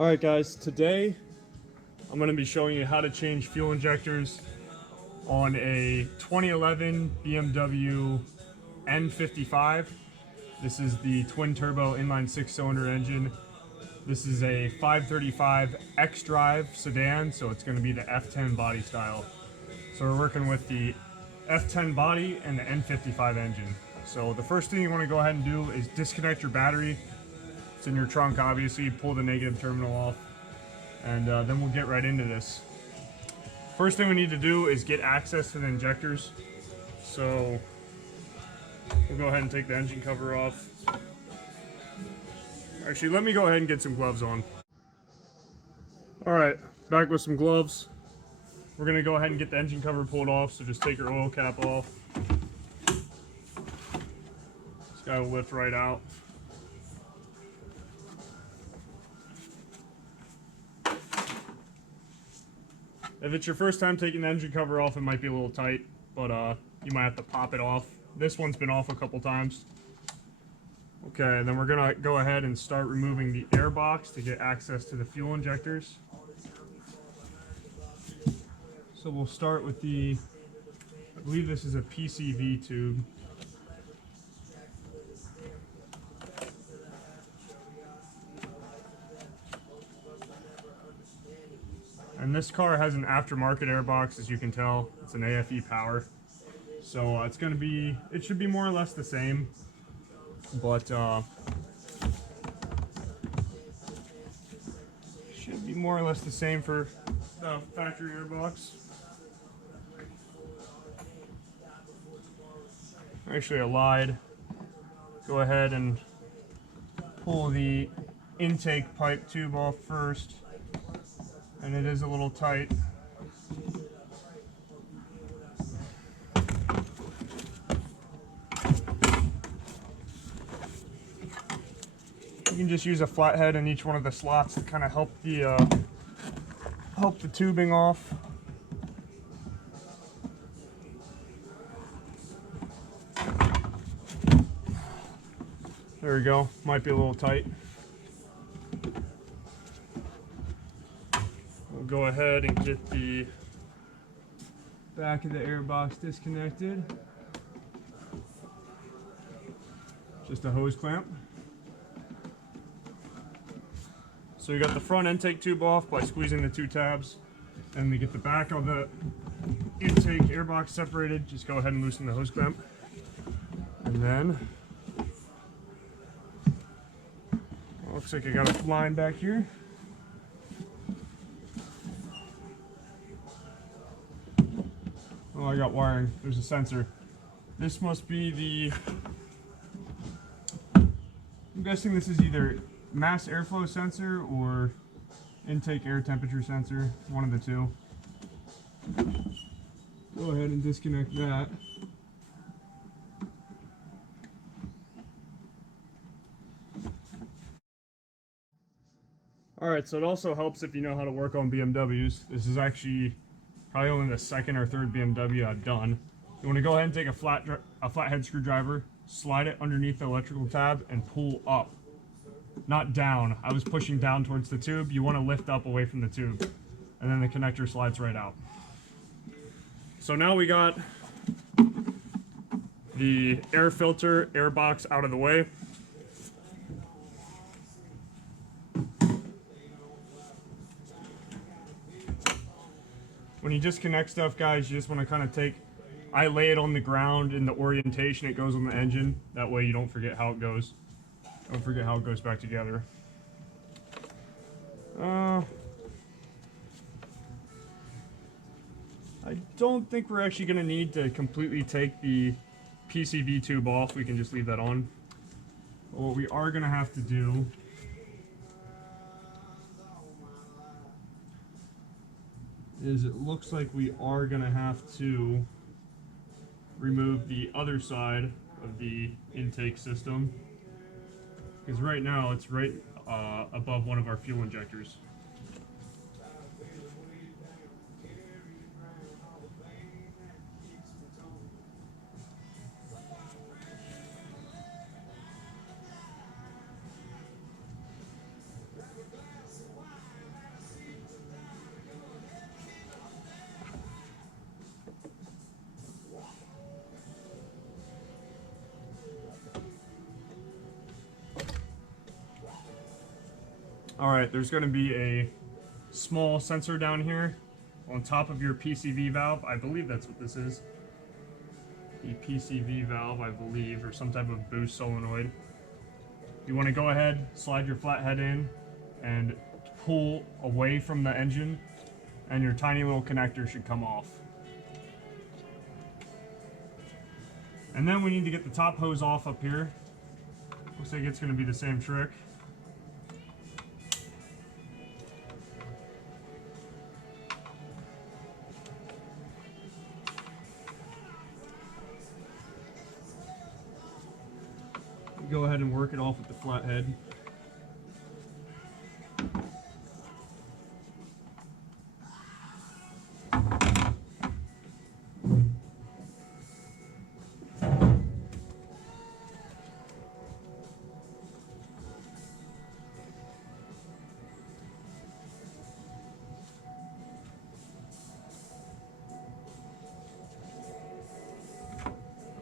Alright guys, today I'm going to be showing you how to change fuel injectors on a 2011 BMW N55. This is the twin turbo inline 6-cylinder engine. This is a 535 X-Drive sedan, so it's going to be the F10 body style. So we're working with the F10 body and the N55 engine. So the first thing you want to go ahead and do is disconnect your battery. It's in your trunk, obviously. Pull the negative terminal off, and then we'll get right into this. First thing we need to do is get access to the injectors. So we'll go ahead and take the engine cover off. Actually, let me go ahead and get some gloves on. Alright, back with some gloves. We're going to go ahead and get the engine cover pulled off, so just take your oil cap off. This guy will lift right out. If it's your first time taking the engine cover off, it might be a little tight, but you might have to pop it off. This one's been off a couple times. Okay, then we're gonna go ahead and start removing the air box to get access to the fuel injectors. So we'll start with the, I believe this is a PCV tube. And this car has an aftermarket airbox, as you can tell. It's an AFE power. So it's going to be, it should be more or less the same. But should be more or less the same for the factory airbox. Actually, I lied. Go ahead and pull the intake pipe tube off first. And it is a little tight. You can just use a flathead in each one of the slots to kind of help the tubing off. There we go. Might be a little tight. We'll go ahead and get the back of the airbox disconnected. Just a hose clamp. So you got the front intake tube off by squeezing the two tabs, and to get the back of the intake airbox separated, just go ahead and loosen the hose clamp. And then, looks like I got a line back here. Oh, I got wiring. There's a sensor. This must be the, I'm guessing this is either mass airflow sensor or intake air temperature sensor, one of the two. Go ahead and disconnect that. Alright, so it also helps if you know how to work on BMWs. This is actually probably only the second or third BMW I've done. You want to go ahead and take a flathead screwdriver, slide it underneath the electrical tab, and pull up. Not down. I was pushing down towards the tube. You want to lift up away from the tube. And then the connector slides right out. So now we got the air filter, air box out of the way. When you disconnect stuff, guys, you just want to kind of take, I lay it on the ground in the orientation it goes on the engine. That way you don't forget how it goes. Don't forget how it goes back together. I don't think we're actually going to need to completely take the PCV tube off. We can just leave that on. But what we are going to have to do is, it looks like we are going to have to remove the other side of the intake system, because right now it's right above one of our fuel injectors. Alright, there's going to be a small sensor down here on top of your PCV valve. I believe that's what this is. The PCV valve, I believe, or some type of boost solenoid. You want to go ahead, slide your flathead in, and pull away from the engine, and your tiny little connector should come off. And then we need to get the top hose off up here. Looks like it's going to be the same trick. Go ahead and work it off with the flathead.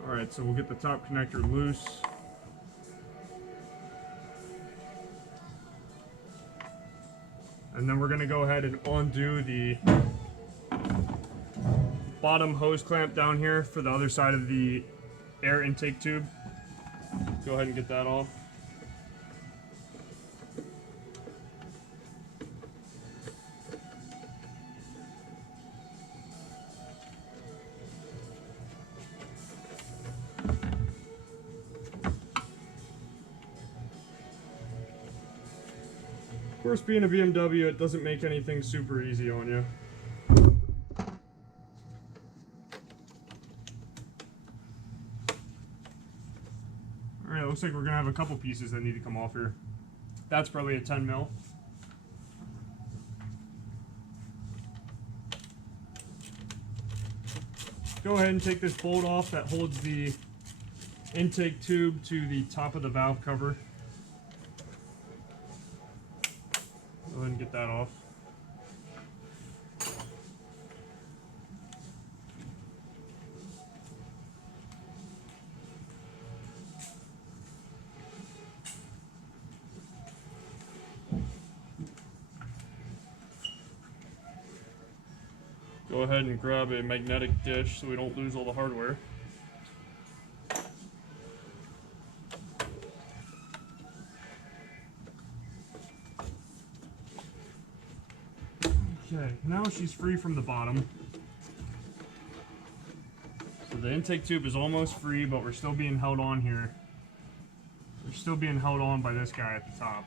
Alright, so we'll get the top connector loose. And then we're going to go ahead and undo the bottom hose clamp down here for the other side of the air intake tube. Go ahead and get that off. Of course, being a BMW, it doesn't make anything super easy on you. Alright, looks like we're going to have a couple pieces that need to come off here. That's probably a 10 mil. Go ahead and take this bolt off that holds the intake tube to the top of the valve cover. Go ahead and get that off. Go ahead and grab a magnetic dish so we don't lose all the hardware. Okay, now she's free from the bottom. So the intake tube is almost free, but we're still being held on here. We're still being held on by this guy at the top.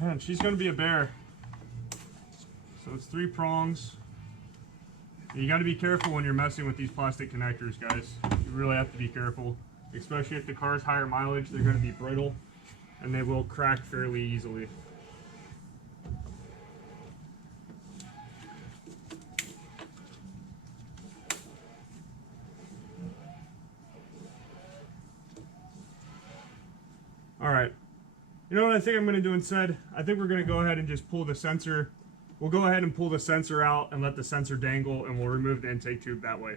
Man, she's going to be a bear. So it's 3 prongs. You got to be careful when you're messing with these plastic connectors, guys. You really have to be careful. Especially if the car's higher mileage, they're going to be brittle and they will crack fairly easily. Alright. You know what I think I'm going to do instead? I think we're going to go ahead and just pull the sensor. We'll go ahead and pull the sensor out and let the sensor dangle, and we'll remove the intake tube that way.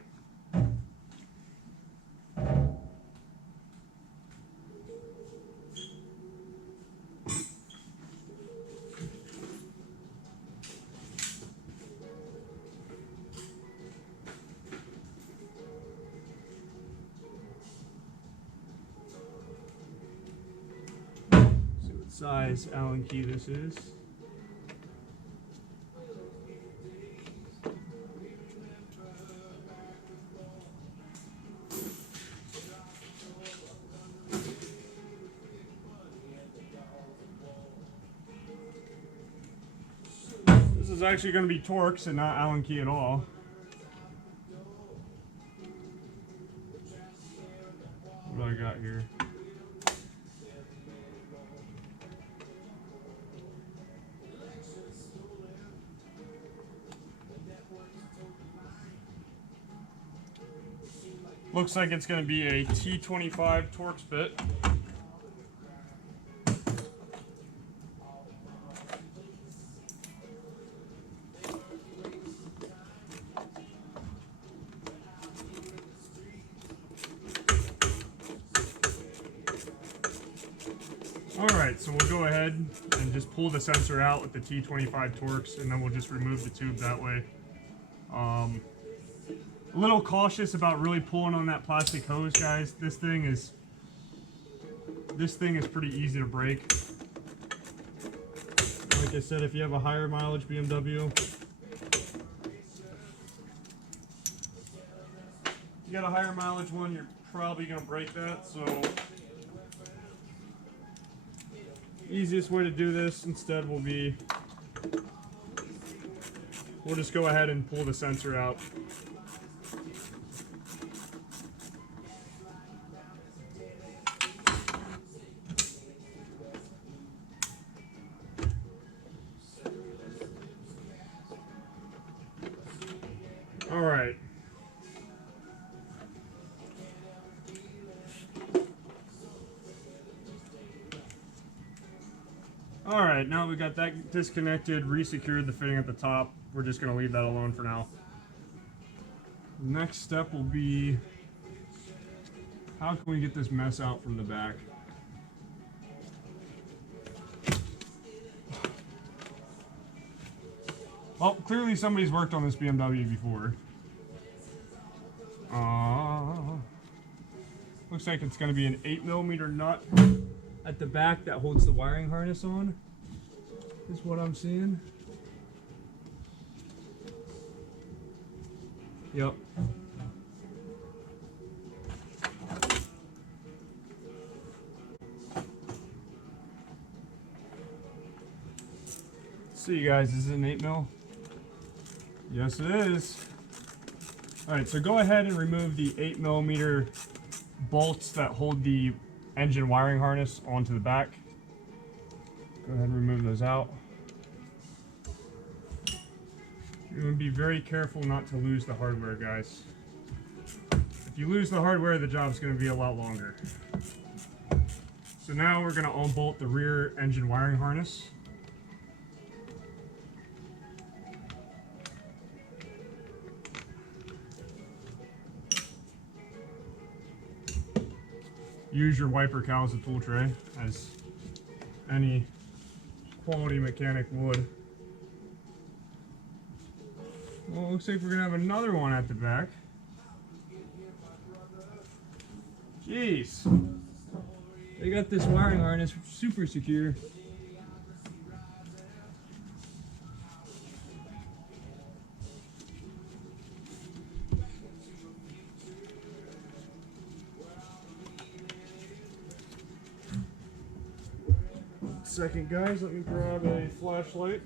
Size Allen key this is. This is actually going to be Torx and not Allen key at all. What do I got here? Looks like it's going to be a T25 Torx bit. Alright, so we'll go ahead and just pull the sensor out with the T25 Torx, and then we'll just remove the tube that way. A little cautious about really pulling on that plastic hose, guys. This thing is pretty easy to break. Like I said, if you have a higher mileage BMW, you got a higher mileage one, you're probably going to break that. So easiest way to do this instead will be, we'll just go ahead and pull the sensor out. All right. All right, now we got that disconnected, resecured the fitting at the top. We're just going to leave that alone for now. Next step will be, how can we get this mess out from the back? Well, clearly somebody's worked on this BMW before. Looks like it's going to be an 8mm nut at the back that holds the wiring harness on, is what I'm seeing. Yep. See you guys, is it an 8mm? Yes it is. Alright, so go ahead and remove the 8mm bolts that hold the engine wiring harness onto the back. Go ahead and remove those out. You're going to be very careful not to lose the hardware, guys. If you lose the hardware, the job's going to be a lot longer. So now we're going to unbolt the rear engine wiring harness. Use your wiper cowl as a tool tray, as any quality mechanic would. Well, it looks like we're going to have another one at the back. Jeez. They got this wiring harness super secure. Second, guys, let me grab a flashlight.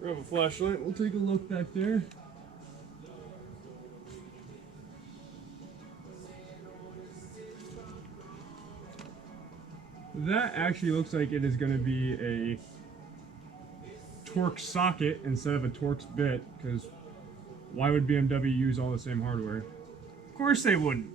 Grab a flashlight, we'll take a look back there. That actually looks like it is going to be a Torx socket instead of a Torx bit, because why would BMW use all the same hardware? Of course they wouldn't.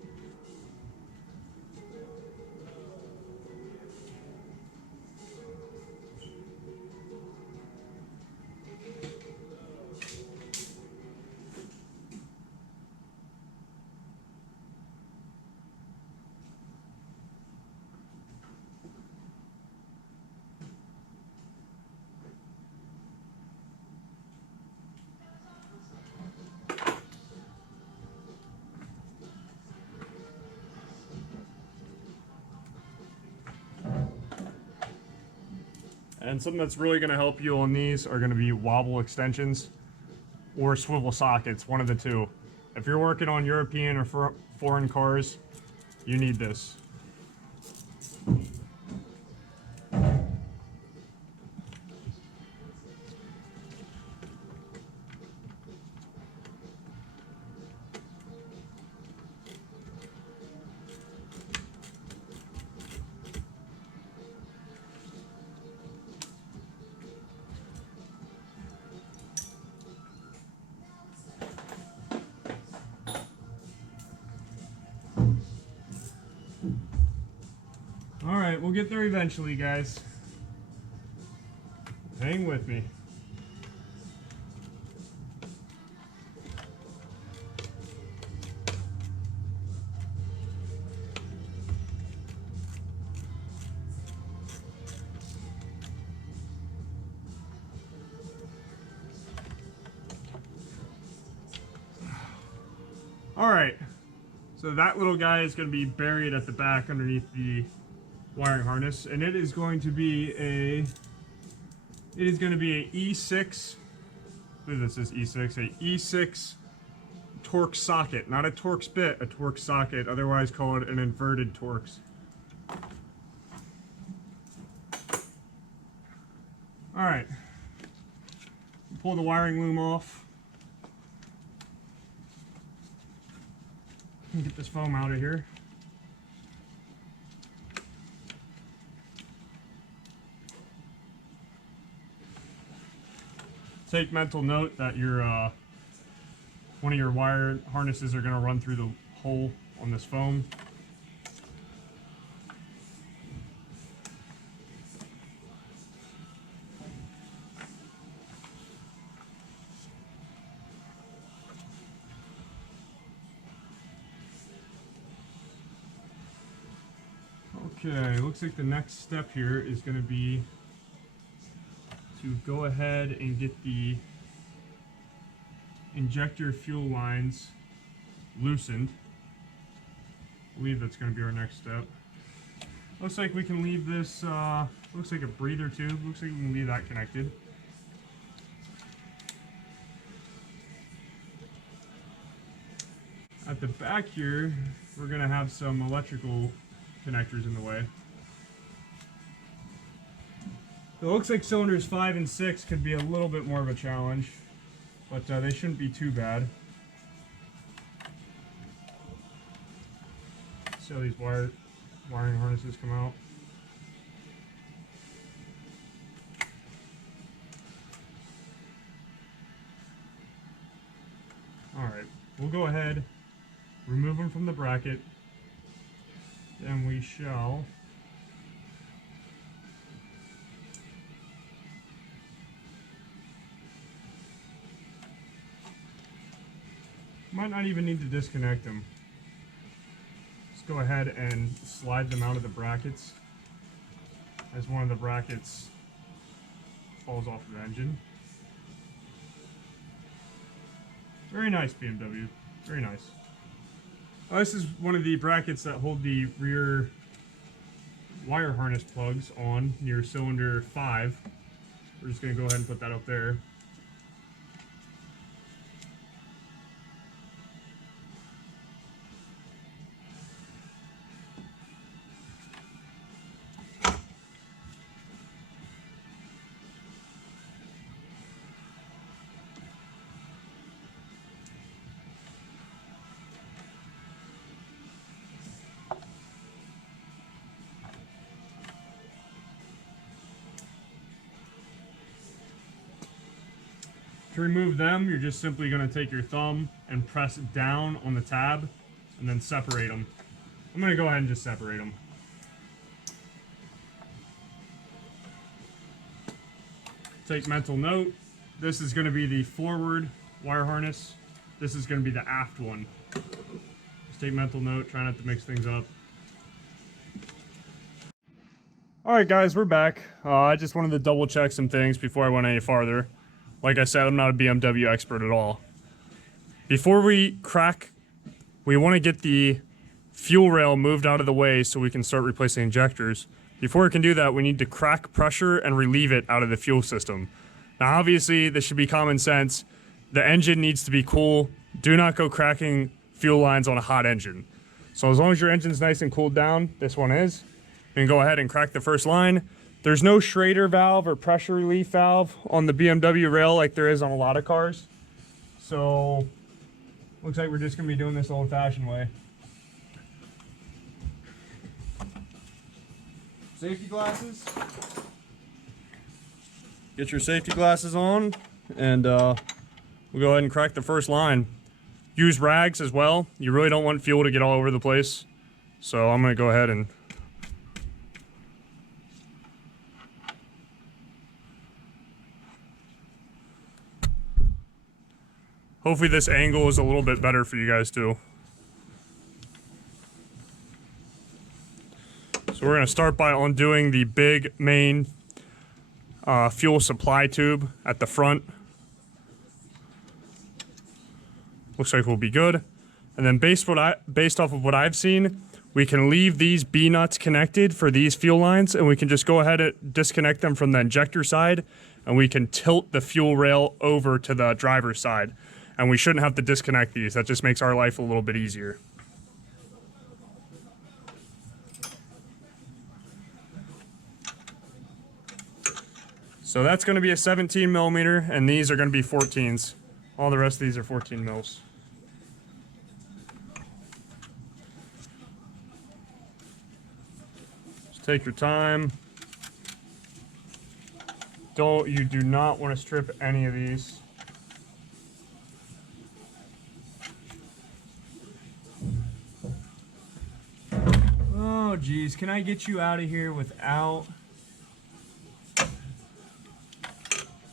And something that's really going to help you on these are going to be wobble extensions or swivel sockets, one of the two. If you're working on European or foreign cars, you need this. All right, we'll get there eventually, guys. Hang with me. All right, so that little guy is going to be buried at the back underneath the wiring harness, and it is going to be a E6. I believe this is E6, a E6 Torx socket, not a Torx bit, a Torx socket, otherwise called an inverted Torx. All right, pull the wiring loom off. Get this foam out of here. Take mental note that your one of your wire harnesses are going to run through the hole on this foam. Okay, looks like the next step here is going to be to go ahead and get the injector fuel lines loosened. I believe that's going to be our next step. Looks like we can leave this, looks like a breather tube. Looks like we can leave that connected. At the back here, we're going to have some electrical connectors in the way. It looks like cylinders 5 and 6 could be a little bit more of a challenge, but they shouldn't be too bad. See how these wiring harnesses come out. Alright, we'll go ahead, remove them from the bracket, then we shall might not even need to disconnect them. Just go ahead and slide them out of the brackets as one of the brackets falls off the engine. Very nice, BMW. Very nice. This is one of the brackets that hold the rear wire harness plugs on near cylinder 5. We're just going to go ahead and put that up there. To remove them, you're just simply going to take your thumb and press down on the tab and then separate them. I'm going to go ahead and just separate them. Take mental note, this is going to be the forward wire harness. This is going to be the aft one. Just take mental note, try not to mix things up. Alright guys, we're back. I just wanted to double check some things before I went any farther. Like I said, I'm not a BMW expert at all. Before we crack, we want to get the fuel rail moved out of the way so we can start replacing injectors. Before we can do that, we need to crack pressure and relieve it out of the fuel system. Now obviously, this should be common sense. The engine needs to be cool. Do not go cracking fuel lines on a hot engine. So as long as your engine's nice and cooled down, this one is, you can go ahead and crack the first line. There's no Schrader valve or pressure relief valve on the BMW rail like there is on a lot of cars. So, looks like we're just going to be doing this old-fashioned way. Safety glasses. Get your safety glasses on, and we'll go ahead and crack the first line. Use rags as well. You really don't want fuel to get all over the place. So I'm going to go ahead and Hopefully this angle is a little bit better for you guys too. So we're going to start by undoing the big main fuel supply tube at the front. Looks like we'll be good. And then based off of what I've seen, we can leave these B-nuts connected for these fuel lines, and we can just go ahead and disconnect them from the injector side, and we can tilt the fuel rail over to the driver's side. And we shouldn't have to disconnect these. That just makes our life a little bit easier. So that's going to be a 17 millimeter, and these are going to be 14s. All the rest of these are 14 mils. Just take your time. You do not want to strip any of these. Oh geez, can I get you out of here without...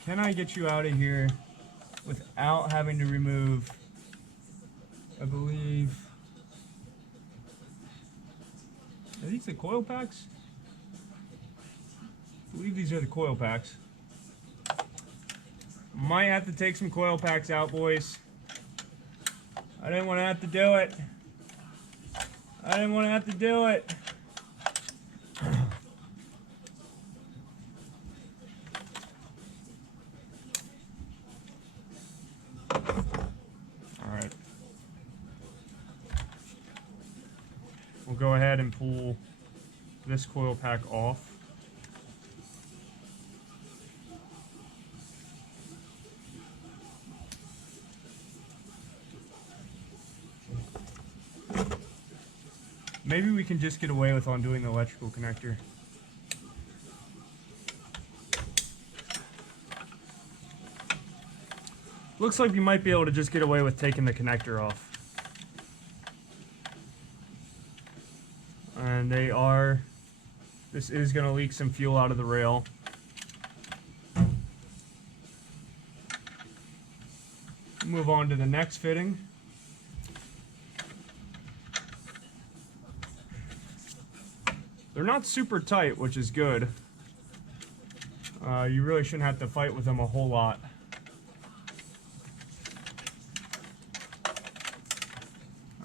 Can I get you out of here without having to remove, I believe, are these the coil packs? I believe these are the coil packs. Might have to take some coil packs out, boys. I didn't want to have to do it. I didn't want to have to do it. Alright. We'll go ahead and pull this coil pack off. Maybe we can just get away with undoing the electrical connector. Looks like we might be able to just get away with taking the connector off. And this is going to leak some fuel out of the rail. Move on to the next fitting. They're not super tight, which is good. You really shouldn't have to fight with them a whole lot.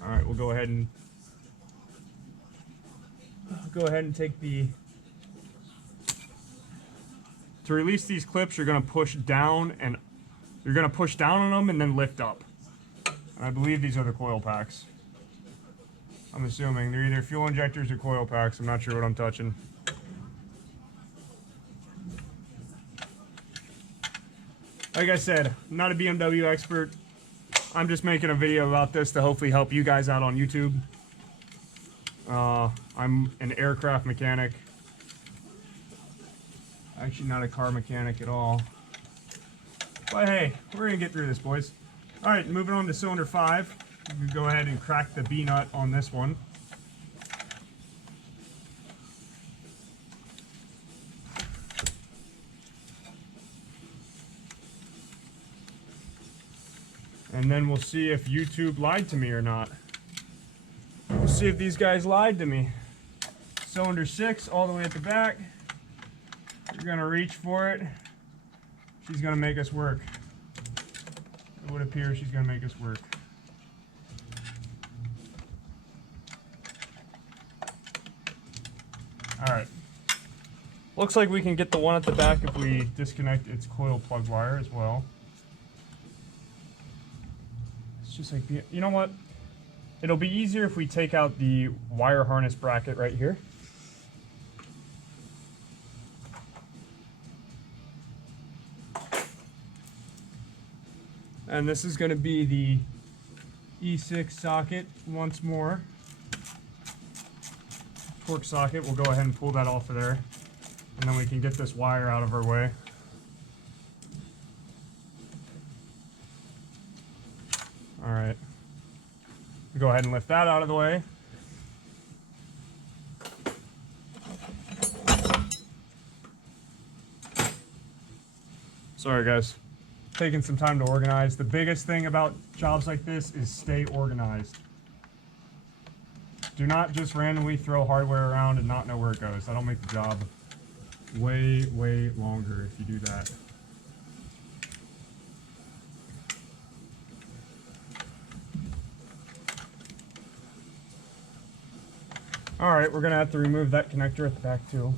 Alright, we'll go ahead and take to release these clips, you're going to push down on them and then lift up. And I believe these are the coil packs. I'm assuming they're either fuel injectors or coil packs. I'm not sure what I'm touching. Like I said, I'm not a BMW expert. I'm just making a video about this to hopefully help you guys out on YouTube. I'm an aircraft mechanic. Actually not a car mechanic at all. But hey, we're gonna get through this, boys. Alright, moving on to cylinder 5. We can go ahead and crack the B-nut on this one. And then we'll see if YouTube lied to me or not. We'll see if these guys lied to me. Cylinder 6 all the way at the back. You're gonna reach for it. She's gonna make us work. It would appear she's gonna make us work. Alright. Looks like we can get the one at the back if we disconnect its coil plug wire as well. It's just like, you know what? It'll be easier if we take out the wire harness bracket right here. And this is going to be the E6 socket once more. Torque socket, we'll go ahead and pull that off of there. And then we can get this wire out of our way. Alright. Go ahead and lift that out of the way. Sorry guys. taking some time to organize. The biggest thing about jobs like this is stay organized. Do not just randomly throw hardware around and not know where it goes. That'll make the job way, way longer if you do that. All right, we're gonna have to remove that connector at the back too.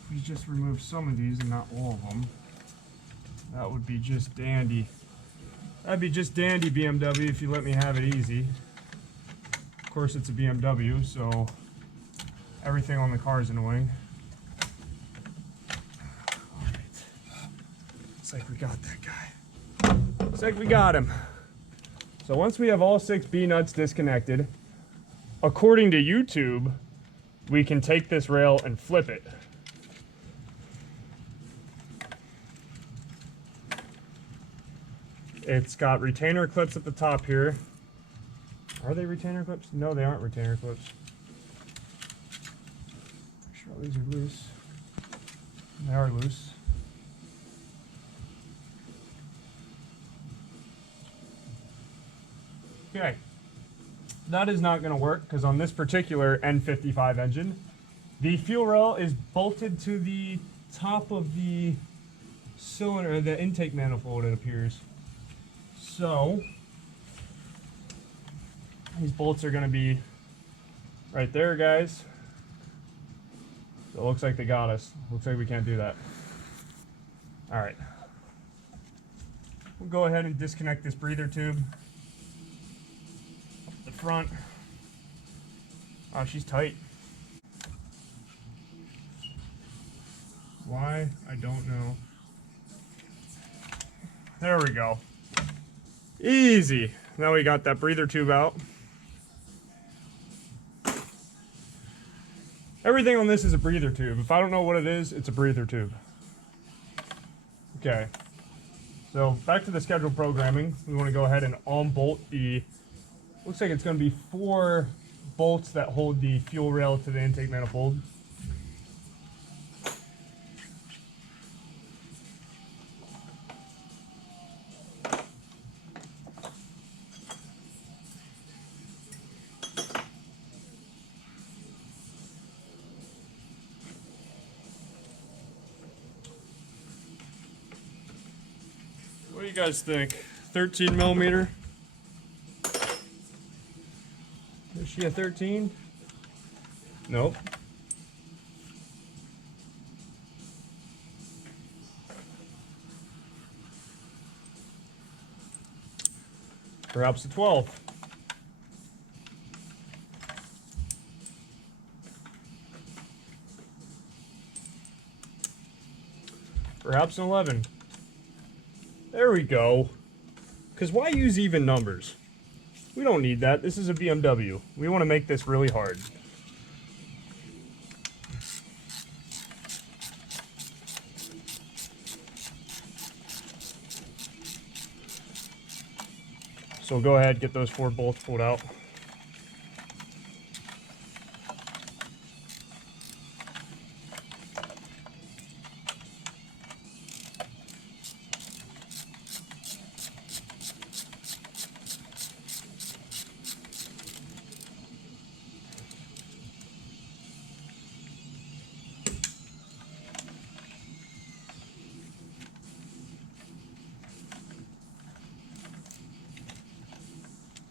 If we just remove some of these and not all of them, that would be just dandy. That'd be just dandy, BMW, if you let me have it easy. Of course, it's a BMW, so everything on the car is annoying. All right. Looks like we got that guy. Looks like we got him. So once we have all 6 B nuts disconnected, according to YouTube, we can take this rail and flip it. It's got retainer clips at the top here. Are they retainer clips? No, they aren't retainer clips. Make sure all these are loose. They are loose. Okay. That is not going to work because on this particular N55 engine, the fuel rail is bolted to the top of the cylinder, the intake manifold, it appears. So these bolts are going to be right there, guys. So it looks like they got us. Looks like we can't do that. All right. We'll go ahead and disconnect this breather tube up the front. Oh, she's tight. Why? I don't know. There we go. Easy. Now we got that breather tube out. Everything on this is a breather tube. If I don't know what it is, it's a breather tube. Okay. So back to the scheduled programming. We want to go ahead and unbolt the, looks like it's going to be 4 bolts that hold the fuel rail to the intake manifold. What do you guys think? 13 millimeter? Is she a 13? Nope. Perhaps a 12. Perhaps an 11. There we go. Because why use even numbers? We don't need that. This is a BMW. We want to make this really hard. So go ahead, get those 4 bolts pulled out.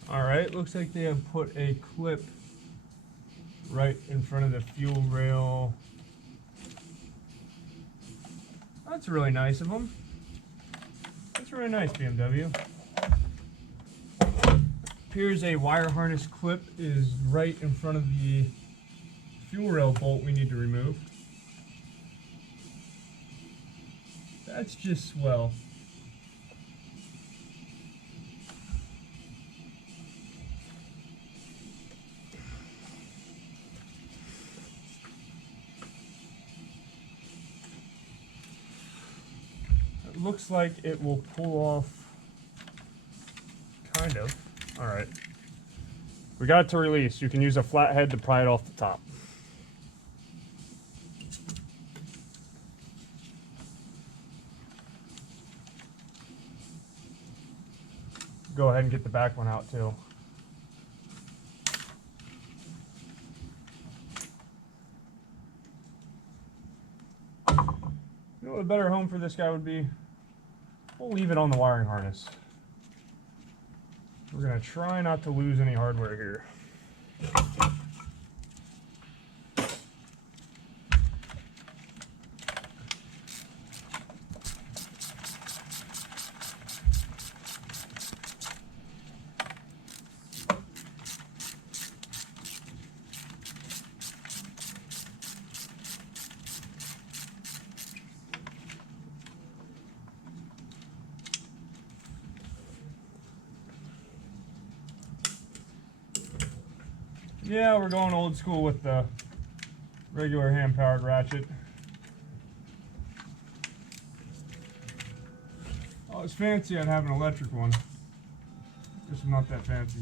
Alright, looks like they have put a clip right in front of the fuel rail. That's really nice of them. That's really nice, BMW. Here's a wire harness clip is right in front of the fuel rail bolt we need to remove. That's just swell. looks like it will pull off, kind of. All right. We got it to release. You can use a flathead to pry it off the top. Go ahead and get the back one out too. You know what a better home for this guy would be? We'll leave it on the wiring harness. We're going to try not to lose any hardware here. Yeah, we're going old school with the regular hand-powered ratchet. Oh, it's fancy. I'd have an electric one. Guess I'm not that fancy.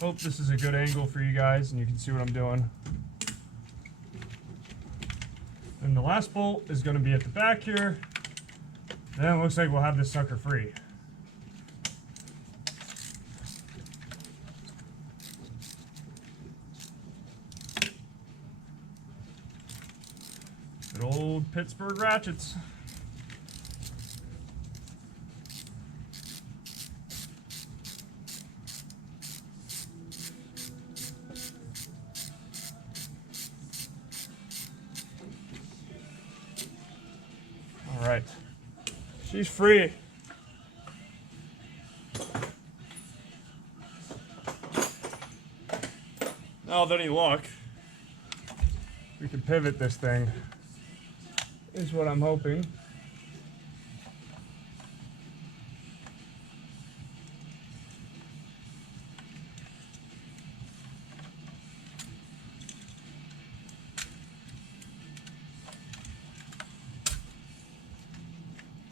Hope this is a good angle for you guys and you can see what I'm doing. And the last bolt is going to be at the back here. Then it looks like we'll have this sucker free. Good old Pittsburgh ratchets. All right, she's free. Now with any luck, we can pivot this thing, is what I'm hoping.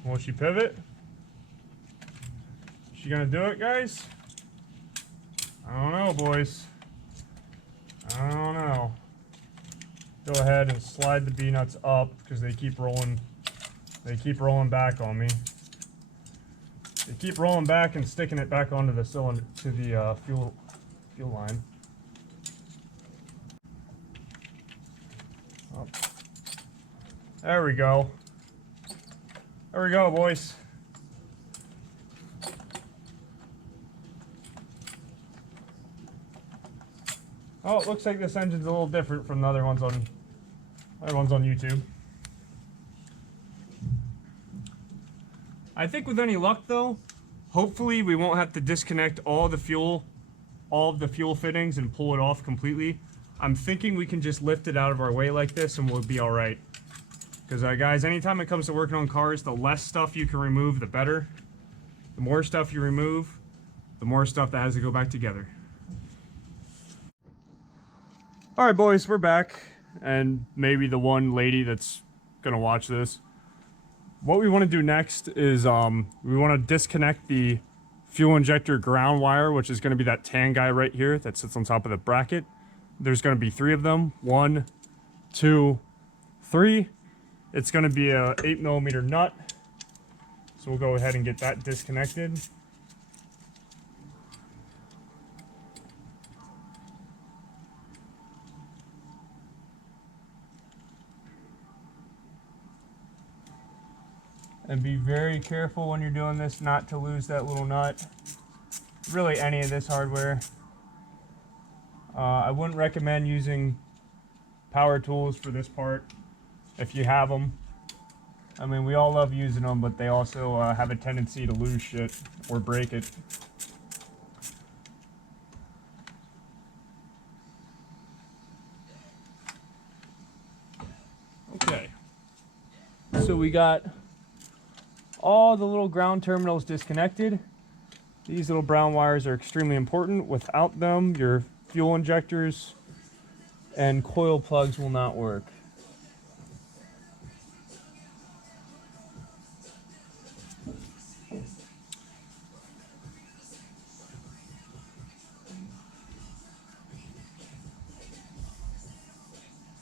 Will she pivot? Is she gonna do it, guys? I don't know, boys. I don't know. Go ahead and slide the B-nuts up because they keep rolling. They keep rolling back on me. They keep rolling back and sticking it back onto the cylinder, to the fuel line. Oh. There we go. There we go, boys. Oh, it looks like this engine's a little different from the other ones on YouTube. I think with any luck though, hopefully we won't have to disconnect all of the fuel fittings and pull it off completely. I'm thinking we can just lift it out of our way like this and we'll be all right. Because guys, anytime it comes to working on cars, the less stuff you can remove, the better. The more stuff you remove, the more stuff that has to go back together. All right, boys, we're back. And maybe the one lady that's gonna watch this. What we want to do next is we want to disconnect the fuel injector ground wire, which is going to be that tan guy right here that sits on top of the bracket. There's going to be 3 of them. 1, 2, 3. It's going to be a 8mm nut. So we'll go ahead and get that disconnected. And be very careful when you're doing this not to lose that little nut. Really any of this hardware. I wouldn't recommend using power tools for this part if you have them. I mean, we all love using them, but they also have a tendency to lose shit or break it. So we got all the little ground terminals disconnected. These little brown wires are extremely important. Without them, your fuel injectors and coil plugs will not work.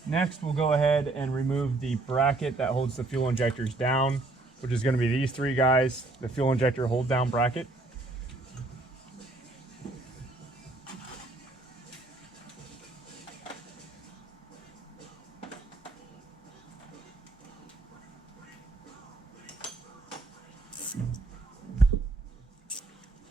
Next, we'll go ahead and remove the bracket that holds the fuel injectors down, which is going to be these three guys, the fuel injector hold down bracket.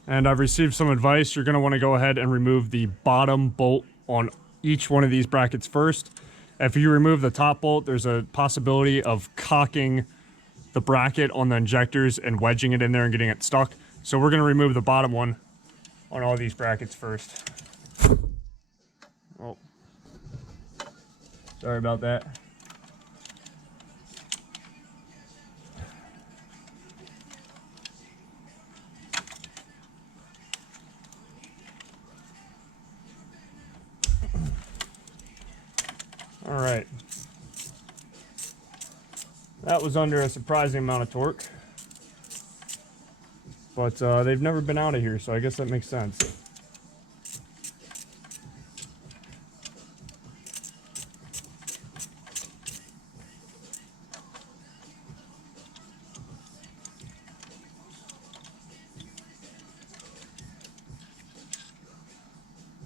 And I've received some advice. You're going to want to go ahead and remove the bottom bolt on each one of these brackets first. If you remove the top bolt, there's a possibility of cocking the bracket on the injectors and wedging it in there and getting it stuck. So we're going to remove the bottom one on all these brackets first. Oh, sorry about that. All right. That was under a surprising amount of torque. But they've never been out of here, so I guess that makes sense.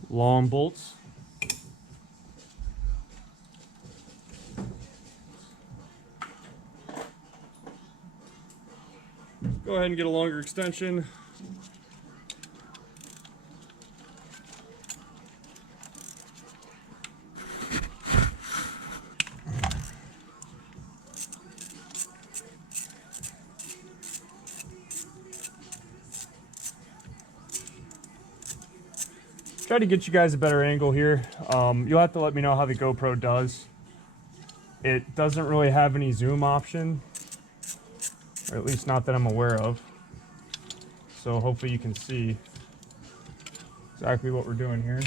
Long bolts. Go ahead and get a longer extension. Try to get you guys a better angle here. You'll have to let me know how the GoPro does. It doesn't really have any zoom option, or at least not that I'm aware of. So hopefully you can see exactly what we're doing here.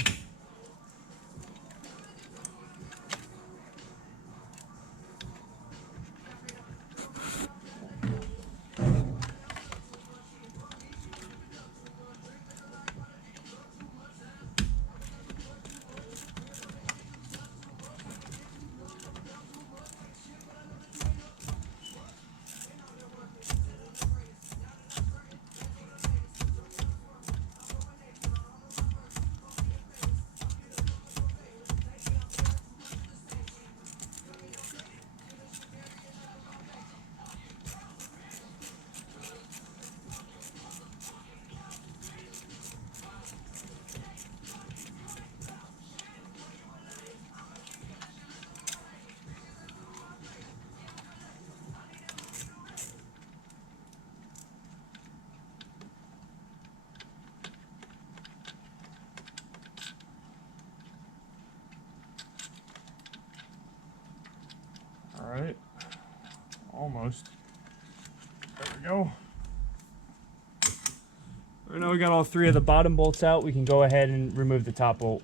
All right, almost. There we go. Right now we got all three of the bottom bolts out. We can go ahead and remove the top bolt.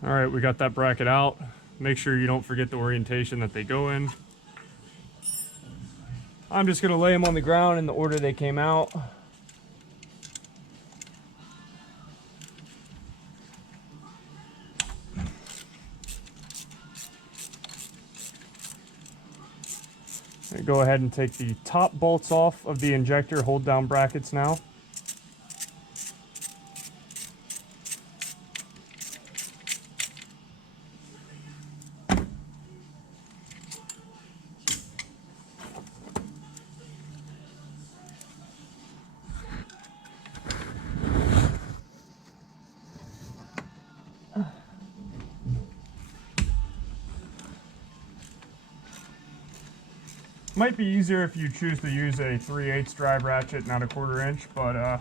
All right, we got that bracket out. Make sure you don't forget the orientation that they go in. I'm just gonna lay them on the ground in the order they came out. Go ahead and take the top bolts off of the injector hold down brackets now. Might be easier if you choose to use a 3/8 drive ratchet, not a 1/4 inch, but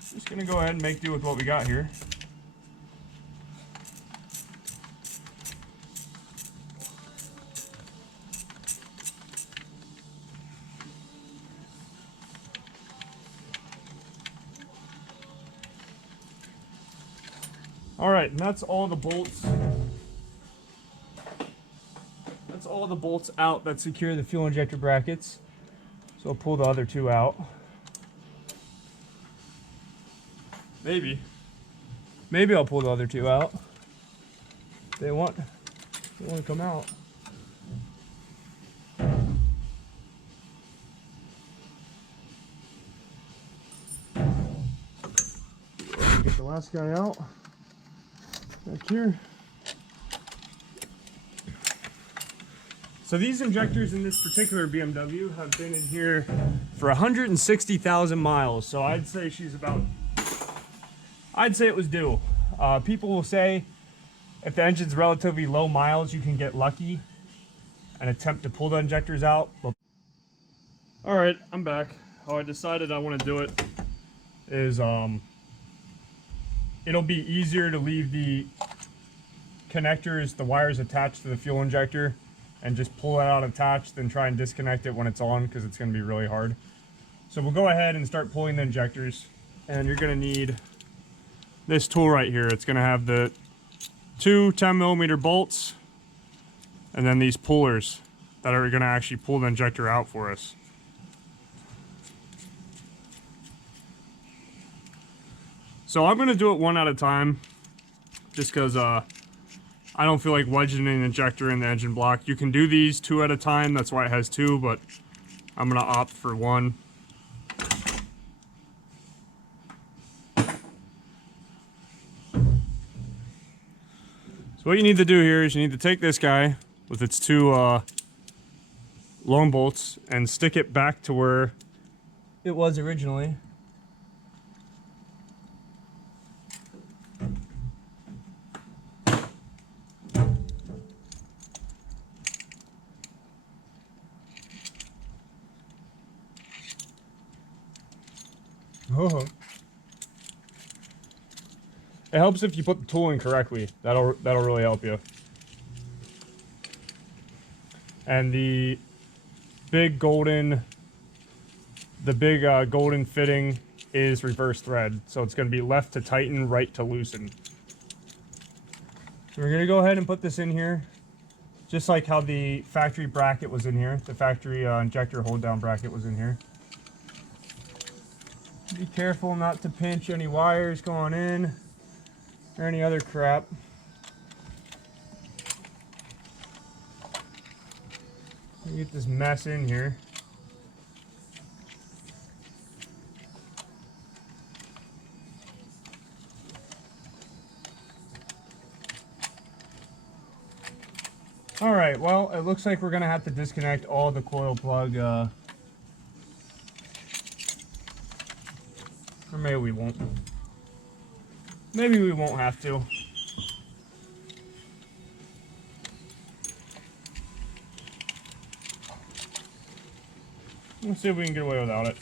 just gonna go ahead and make do with what we got here. All right, and that's all the bolts. That's all the bolts out that secure the fuel injector brackets. So I'll pull the other two out. Maybe I'll pull the other two out. They want to come out. Get the last guy out. Back here. So these injectors in this particular BMW have been in here for 160,000 miles. So I'd say it was due. People will say if the engine's relatively low miles, you can get lucky and attempt to pull the injectors out. All right, I'm back. How I decided I want to do it is it'll be easier to leave the connectors, the wires attached to the fuel injector, and just pull it out attached than try and disconnect it when it's on, because it's going to be really hard. So we'll go ahead and start pulling the injectors, and you're going to need this tool right here. It's going to have the two 10mm bolts and then these pullers that are going to actually pull the injector out for us. So I'm going to do it one at a time just because I don't feel like wedging an injector in the engine block. You can do these two at a time, that's why it has two, but I'm going to opt for one. So what you need to do here is you need to take this guy with its two long bolts and stick it back to where it was originally. Oh. It helps if you put the tool in correctly. That'll really help you. And the big golden fitting is reverse thread, so it's going to be left to tighten, right to loosen. So we're going to go ahead and put this in here, just like how the factory bracket was in here. The factory injector hold down bracket was in here. Be careful not to pinch any wires going in or any other crap. Get this mess in here. All right, well, it looks like we're gonna have to disconnect all the coil plug, or maybe we won't. Maybe we won't have to. Let's see if we can get away without it.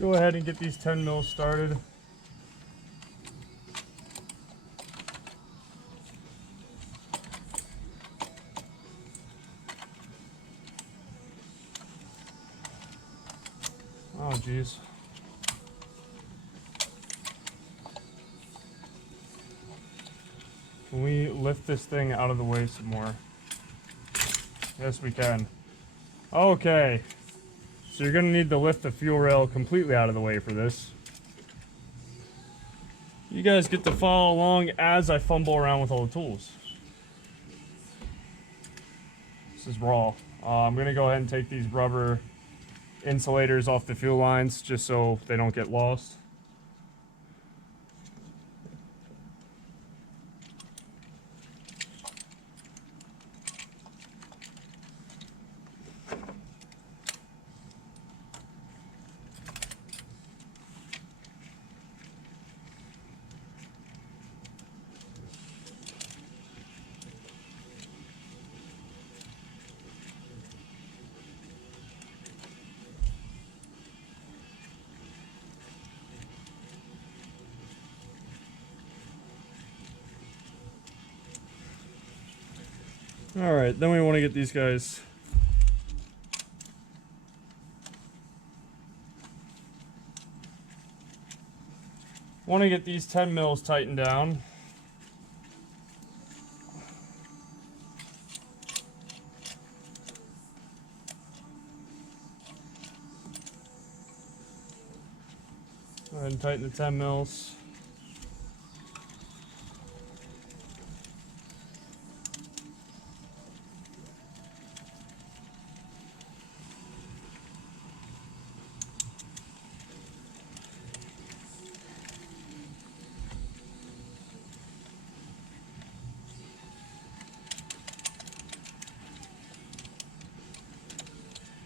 Go ahead and get these 10 mils started. Oh geez. Can we lift this thing out of the way some more? Yes, we can. Okay. So you're going to need to lift the fuel rail completely out of the way for this. You guys get to follow along as I fumble around with all the tools. This is raw. I'm going to go ahead and take these rubber insulators off the fuel lines just so they don't get lost. Alright, then we want to get these guys these 10 mils tightened down. Go ahead and tighten the 10 mils.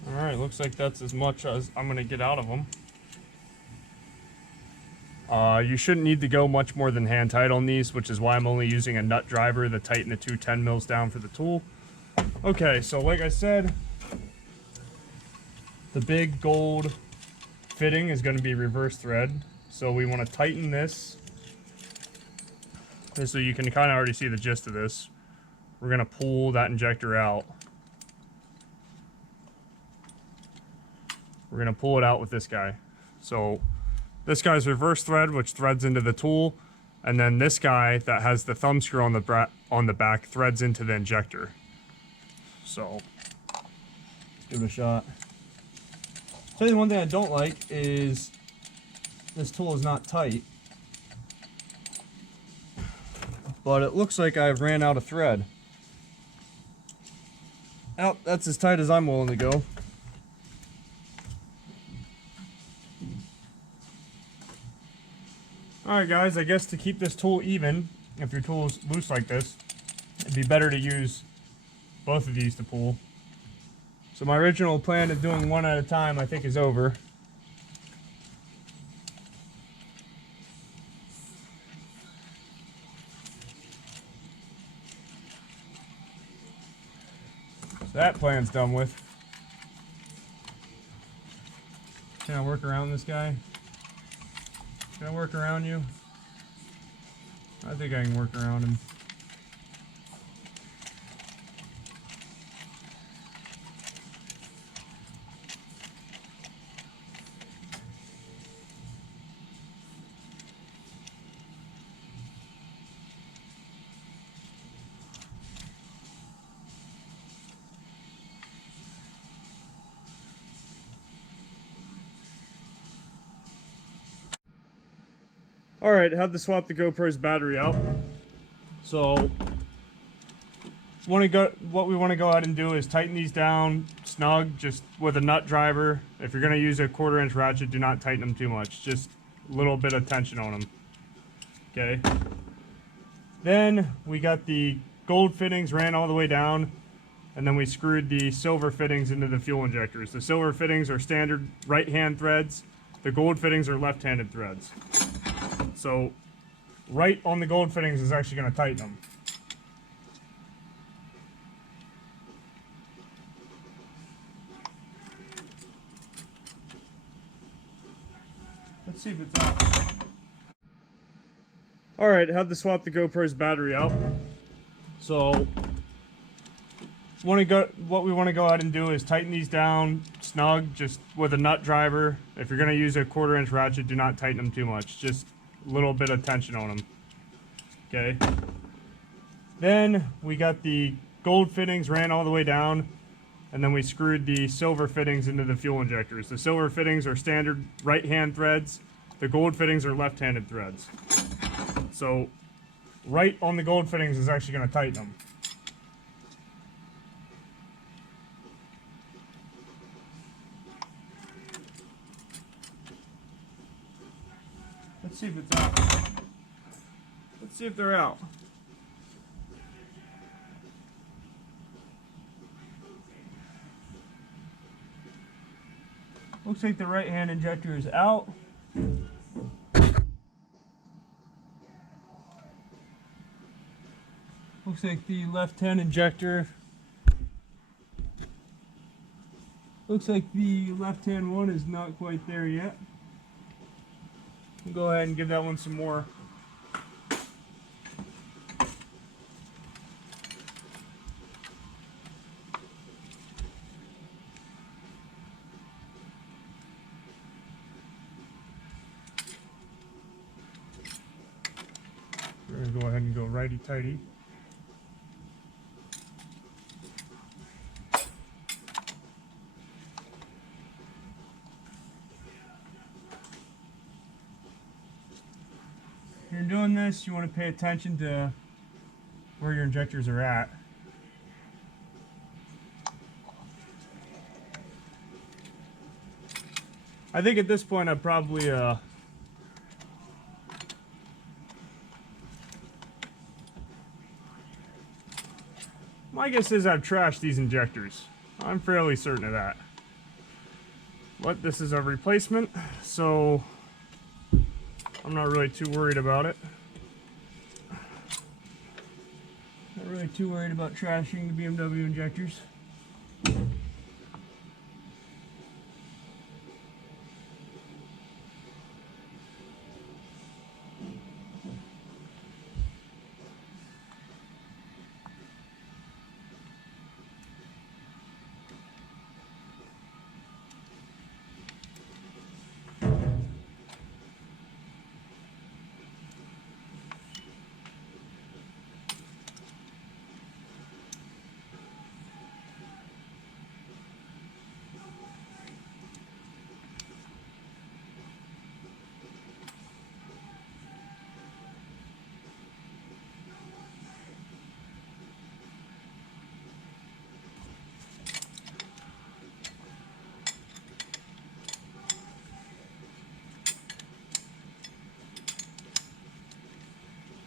Alright, looks like that's as much as I'm going to get out of them. You shouldn't need to go much more than hand tight on these, which is why I'm only using a nut driver to tighten the two 10 mils down for the tool. Okay, so like I said, the big gold fitting is going to be reverse thread. So we want to tighten this. And so you can kind of already see the gist of this. We're going to pull that injector out. We're going to pull it out with this guy. So this guy's reverse thread, which threads into the tool, and then this guy that has the thumb screw on the back threads into the injector. So let's give it a shot. Tell you one thing I don't like is this tool is not tight, but it looks like I've ran out of thread. Oh, that's as tight as I'm willing to go. Alright guys, I guess to keep this tool even, if your tool is loose like this, it'd be better to use both of these to pull. So my original plan of doing one at a time I think is over. So that plan's done with. Can I work around this guy? Can I work around you? I think I can work around him. Alright, had to swap the GoPro's battery out. So what we want to go ahead and do is tighten these down snug, just with a nut driver. If you're going to use a 1/4 inch ratchet, do not tighten them too much. Just a little bit of tension on them. Okay. Then we got the gold fittings ran all the way down, and then we screwed the silver fittings into the fuel injectors. The silver fittings are standard right-hand threads. The gold fittings are left-handed threads. So right on the gold fittings is actually going to tighten them. Let's see if it's out. Alright, had to swap the GoPro's battery out. So what we want to go ahead and do is tighten these down snug, just with a nut driver. If you're going to use a 1/4 inch ratchet, do not tighten them too much. Just a little bit of tension on them. Okay. Then we got the gold fittings ran all the way down, and then we screwed the silver fittings into the fuel injectors. The silver fittings are standard right-hand threads. The gold fittings are left-handed threads. So right on the gold fittings is actually going to tighten them. Let's see if it's out. Let's see if they're out. Looks like the right hand injector is out. Looks like the left hand injector. Looks like the left hand one is not quite there yet. We'll go ahead and give that one some more. We're going to go ahead and go righty-tighty. If you're doing this, you want to pay attention to where your injectors are at. I think at this point I'd probably my guess is I've trashed these injectors. I'm fairly certain of that. But this is a replacement, so I'm not really too worried about it. Not really too worried about trashing the BMW injectors.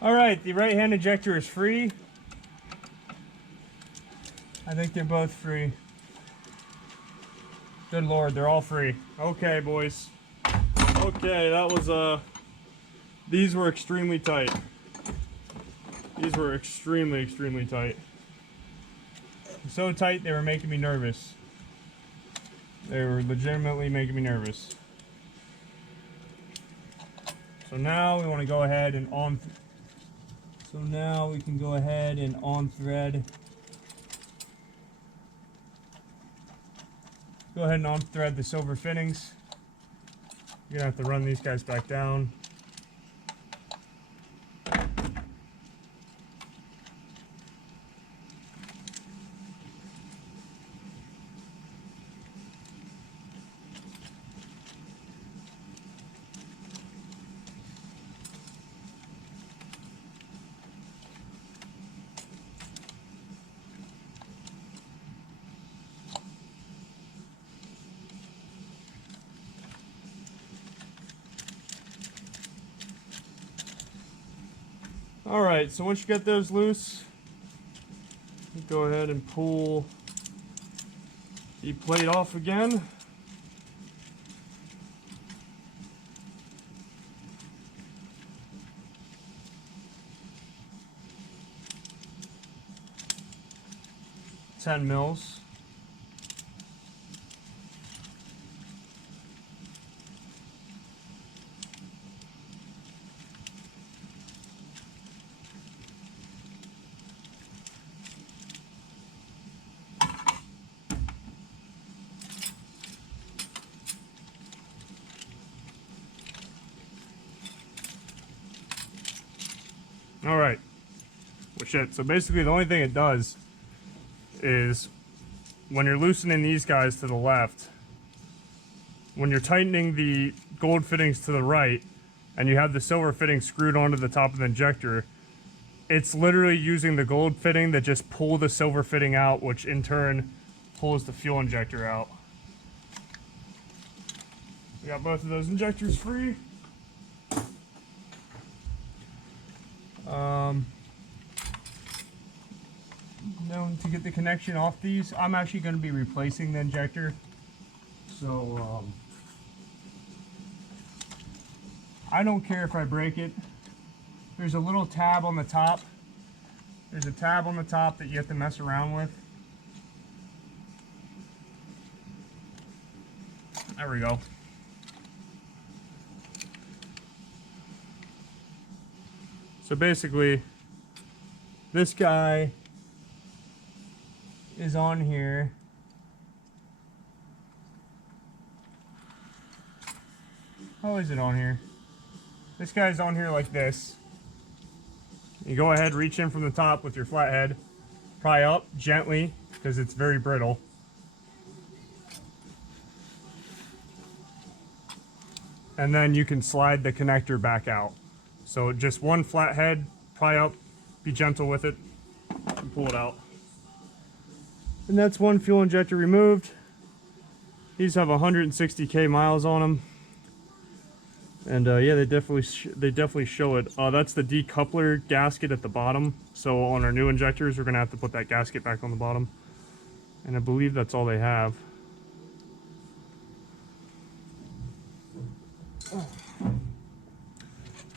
Alright, the right hand injector is free. I think they're both free. Good Lord, they're all free. Okay, boys. Okay, that was, these were extremely tight. These were extremely, extremely tight. So tight, they were making me nervous. They were legitimately making me nervous. So now we want to go ahead and So now we can go ahead and on thread. Go ahead and on thread the silver fittings. You're gonna have to run these guys back down. Alright, so once you get those loose, go ahead and pull the plate off again. $10 mils. Alright, well shit, so basically the only thing it does is when you're loosening these guys to the left, when you're tightening the gold fittings to the right, and you have the silver fitting screwed onto the top of the injector, it's literally using the gold fitting that just pull the silver fitting out, which in turn pulls the fuel injector out. We got both of those injectors free. Now to get the connection off these, I'm actually going to be replacing the injector. So I don't care if I break it. There's a little tab on the top. There's a tab on the top that you have to mess around with. There we go. So basically, this guy is on here. How is it on here? This guy's on here like this. You go ahead, reach in from the top with your flathead, pry up gently because it's very brittle. And then you can slide the connector back out. So just one flathead, pry up, be gentle with it, and pull it out. And that's one fuel injector removed. These have 160k miles on them. And yeah, they definitely show it. That's the decoupler gasket at the bottom. So on our new injectors, we're gonna have to put that gasket back on the bottom. And I believe that's all they have.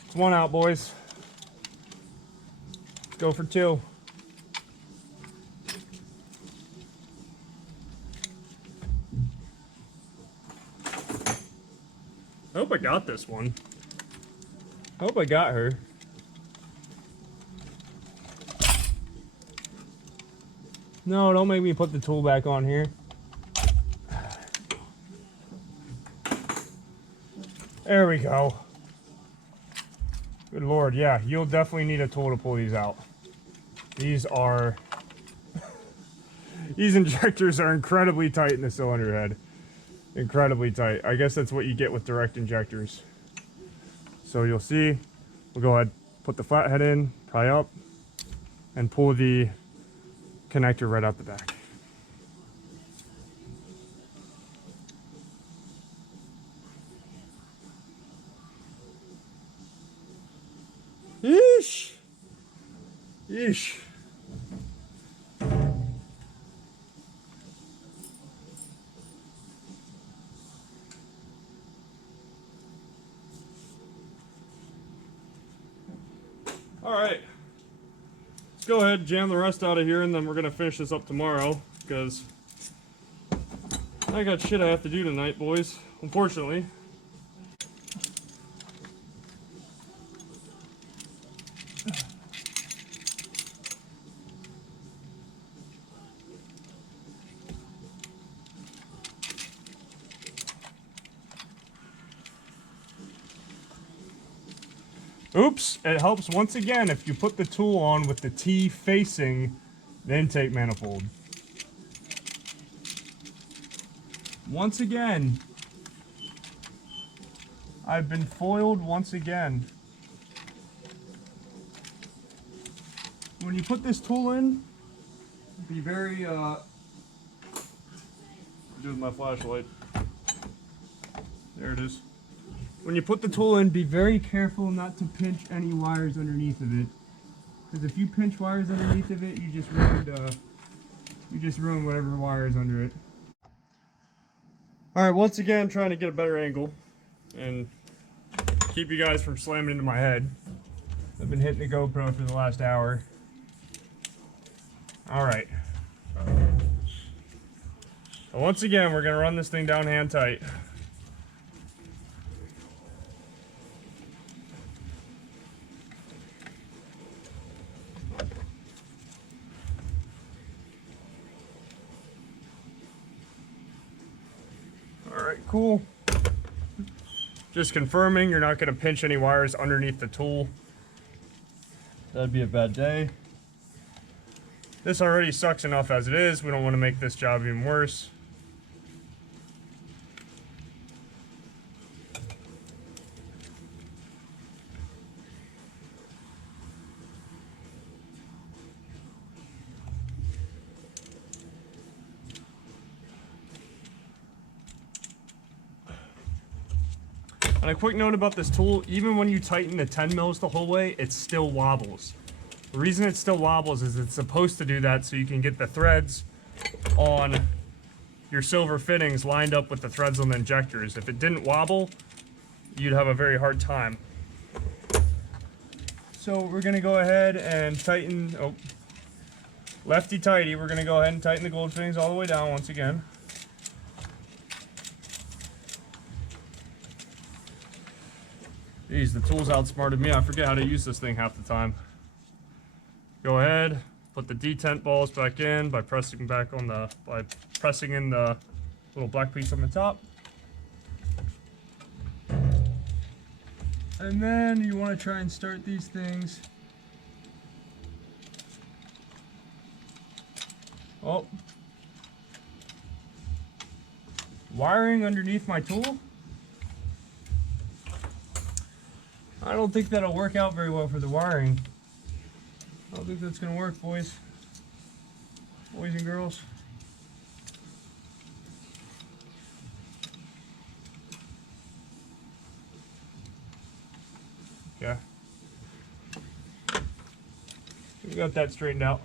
It's one out, boys. Let's go for two. I hope I got this one. I hope I got her. No, don't make me put the tool back on here. There we go. Good Lord, yeah, you'll definitely need a tool to pull these out. These are... These injectors are incredibly tight in the cylinder head. Incredibly tight. I guess that's what you get with direct injectors. So you'll see, we'll go ahead, put the flathead in, pry up, and pull the connector right out the back. Yeesh! Yeesh! Alright, let's go ahead and jam the rest out of here, and then we're going to finish this up tomorrow, because I got shit I have to do tonight, boys, unfortunately. Oops, it helps once again if you put the tool on with the T facing the intake manifold. Once again, I've been foiled once again. When you put this tool in, be very, do with my flashlight. There it is. When you put the tool in, be very careful not to pinch any wires underneath of it. Because if you pinch wires underneath of it, you just ruined whatever wire is under it. Alright, once again, trying to get a better angle and keep you guys from slamming into my head. I've been hitting the GoPro for the last hour. Alright. So once again, we're going to run this thing down hand tight. Cool. Just confirming you're not going to pinch any wires underneath the tool. That'd be a bad day. This already sucks enough as it is. We don't want to make this job even worse. And a quick note about this tool, even when you tighten the 10 mils the whole way, it still wobbles. The reason it still wobbles is it's supposed to do that so you can get the threads on your silver fittings lined up with the threads on the injectors. If it didn't wobble, you'd have a very hard time. So we're gonna go ahead and tighten, oh, lefty tighty, we're gonna go ahead and tighten the gold fittings all the way down once again. Geez, the tool's outsmarted me. I forget how to use this thing half the time. Go ahead, put the detent balls back in by pressing in the little black piece on the top. And then you want to try and start these things. Oh. Wiring underneath my tool? I don't think that'll work out very well for the wiring. I don't think that's gonna work, boys. Boys and girls. Yeah. We got that straightened out.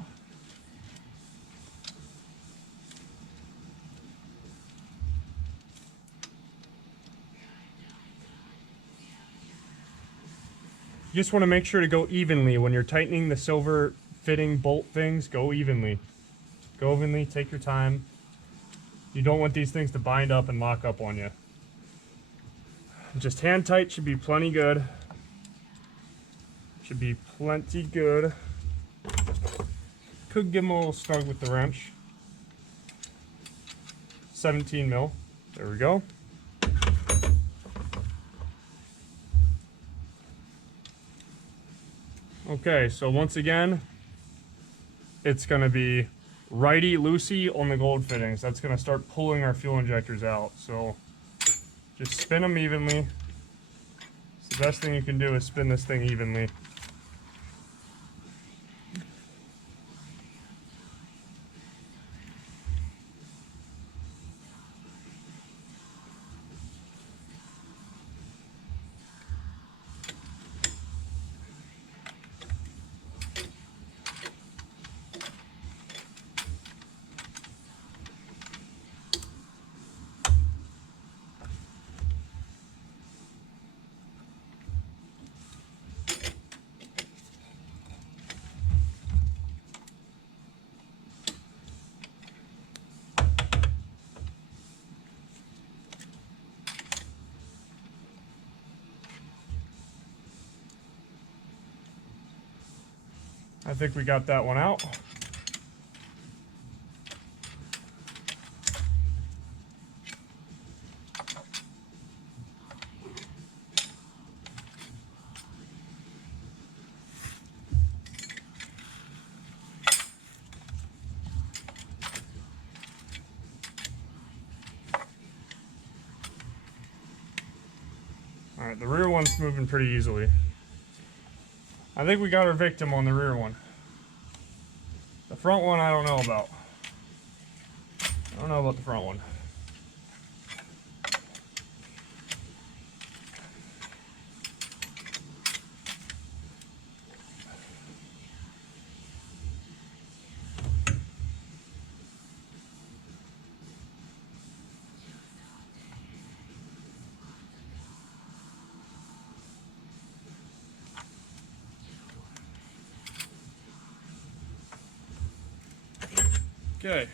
You just want to make sure to go evenly when you're tightening the silver fitting bolt things. Go evenly. Go evenly, take your time. You don't want these things to bind up and lock up on you. Just hand tight should be plenty good. Should be plenty good. Could give them a little snug with the wrench. 17 mil. There we go. Okay, so once again, it's going to be righty-loosey on the gold fittings. That's going to start pulling our fuel injectors out. So just spin them evenly. So the best thing you can do is spin this thing evenly. I think we got that one out. All right, the rear one's moving pretty easily. I think we got our victim on the rear one. The front one, I don't know about. I don't know about the front one. Okay.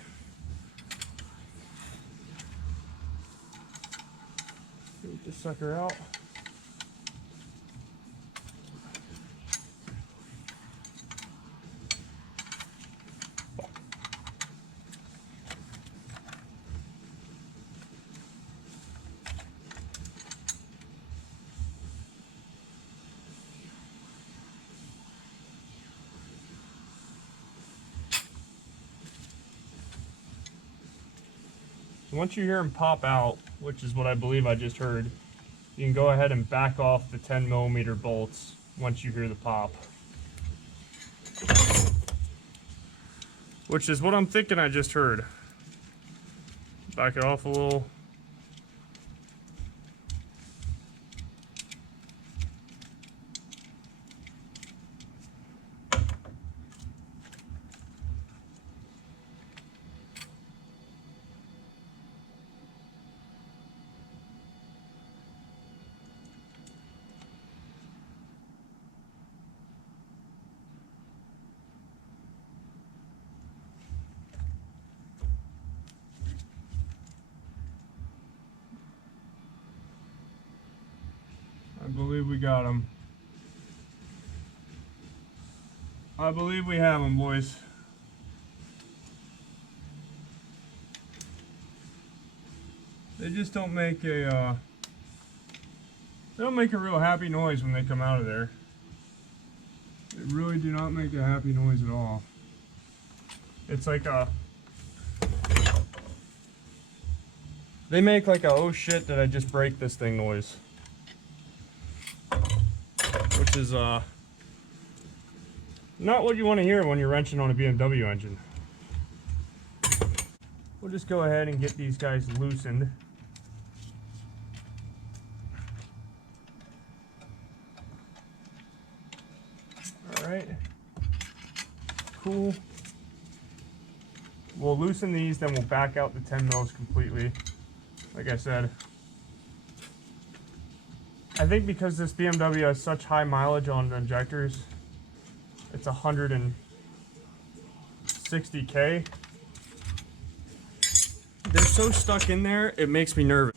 Get this sucker out. Once you hear them pop out, which is what I believe I just heard, you can go ahead and back off the 10mm bolts once you hear the pop. Which is what I'm thinking I just heard. Back it off a little. believe we got them. I believe we have them, boys. They just don't make a they don't make a real happy noise when they come out of there. They really do not make a happy noise at all. It's like a, they make like a oh shit did I just break this thing noise. Which is not what you want to hear when you're wrenching on a BMW engine. We'll just go ahead and get these guys loosened. Alright. Cool. We'll loosen these, then we'll back out the 10 mils completely. Like I said, I think because this BMW has such high mileage on the injectors, it's 160K. They're so stuck in there, it makes me nervous.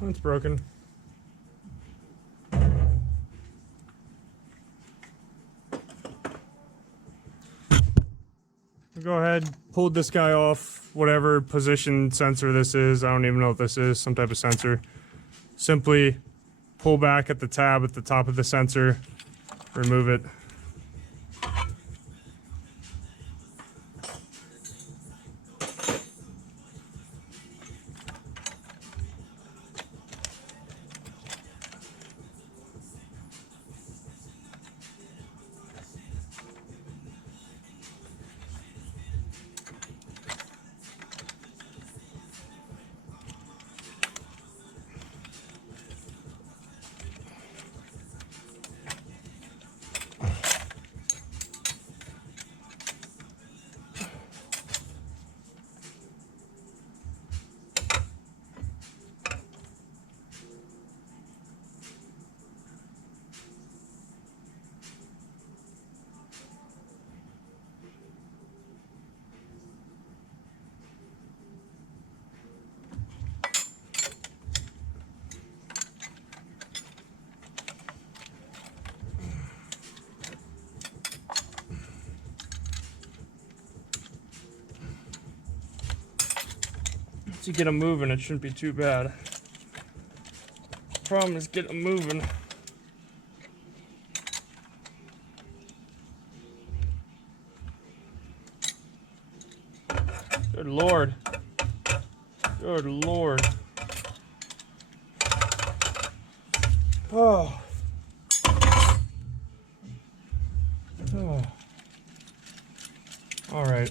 It's broken. Go ahead, pulled this guy off, whatever position sensor this is. I don't even know what this is, some type of sensor. Simply pull back at the tab at the top of the sensor, remove it. To get them moving, it shouldn't be too bad. Problem is get them moving. Good Lord. Good Lord. Oh. Oh. All right.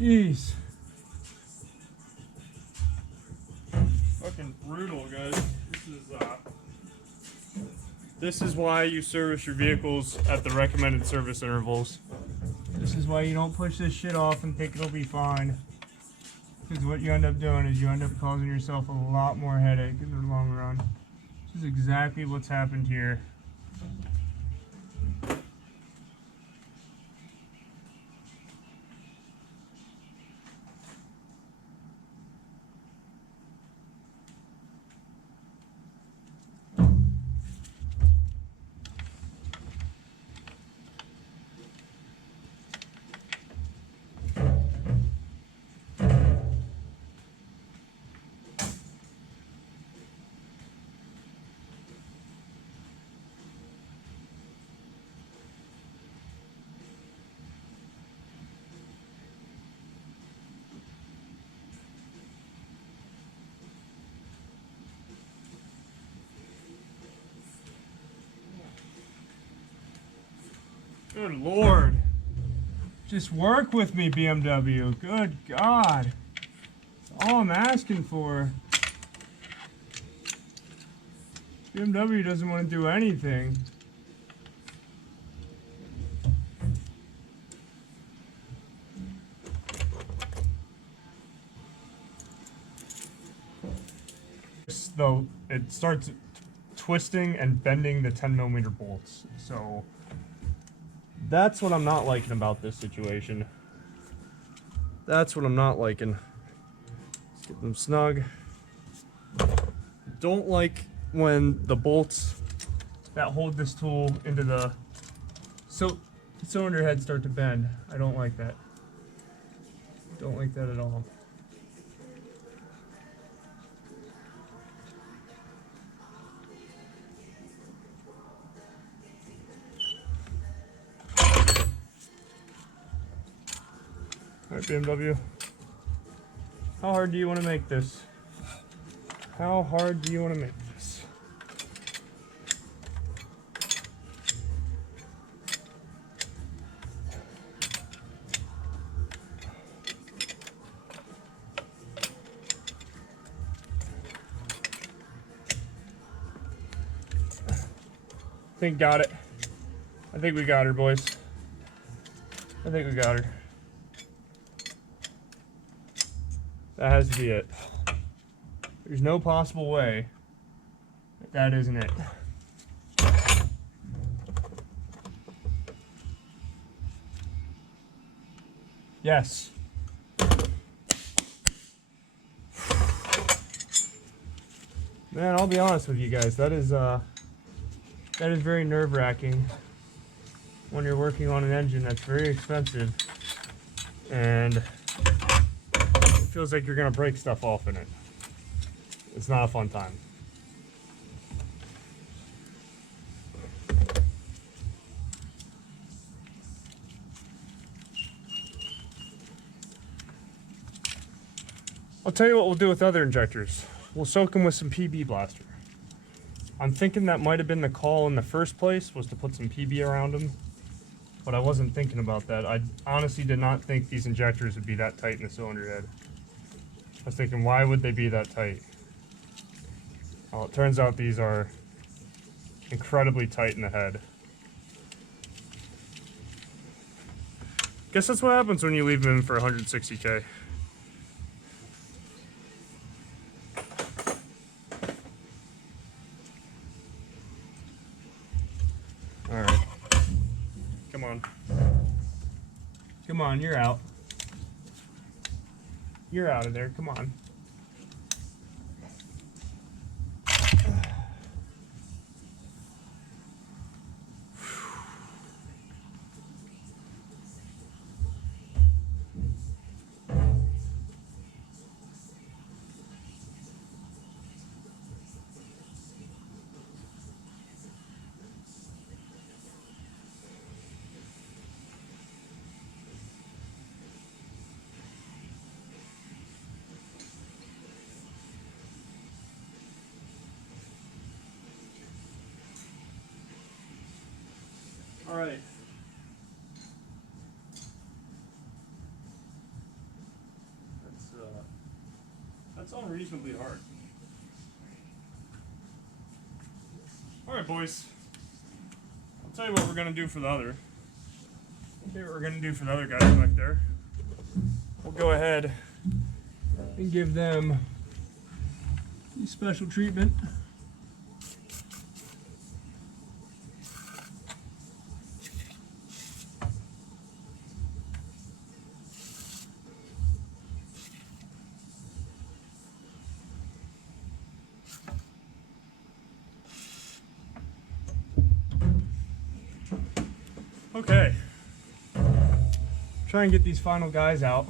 Jeez. Fucking brutal, guys. This is why you service your vehicles at the recommended service intervals. This is why you don't push this shit off and think it'll be fine. Because what you end up doing is you end up causing yourself a lot more headache in the long run. This is exactly what's happened here. Good Lord. Just work with me, BMW. Good God. That's all I'm asking for. BMW doesn't want to do anything. Though it starts twisting and bending the 10mm bolts, so that's what I'm not liking about this situation. That's what I'm not liking. Let's get them snug. Don't like when the bolts that hold this tool into the cylinder head start to bend. I don't like that. Don't like that at all. Alright, BMW. How hard do you want to make this? How hard do you want to make this? I think got it. I think we got her, boys. I think we got her. That has to be it. There's no possible way that isn't it. Yes. Man, I'll be honest with you guys. That is very nerve-wracking when you're working on an engine that's very expensive and it feels like you're gonna break stuff off in it. It's not a fun time. I'll tell you what we'll do with other injectors. We'll soak them with some PB Blaster. I'm thinking that might have been the call in the first place, was to put some PB around them. But I wasn't thinking about that. I honestly did not think these injectors would be that tight in the cylinder head. I was thinking, why would they be that tight? Well, it turns out these are incredibly tight in the head. Guess that's what happens when you leave them in for 160K. Alright. Come on. Come on, you're out. You're out of there, come on. All right. That's unreasonably hard. All right, boys. I'll tell you what we're gonna do for the other. I'll tell you what we're gonna do for the other guys back there. We'll go ahead and give them special treatment. Okay, try and get these final guys out,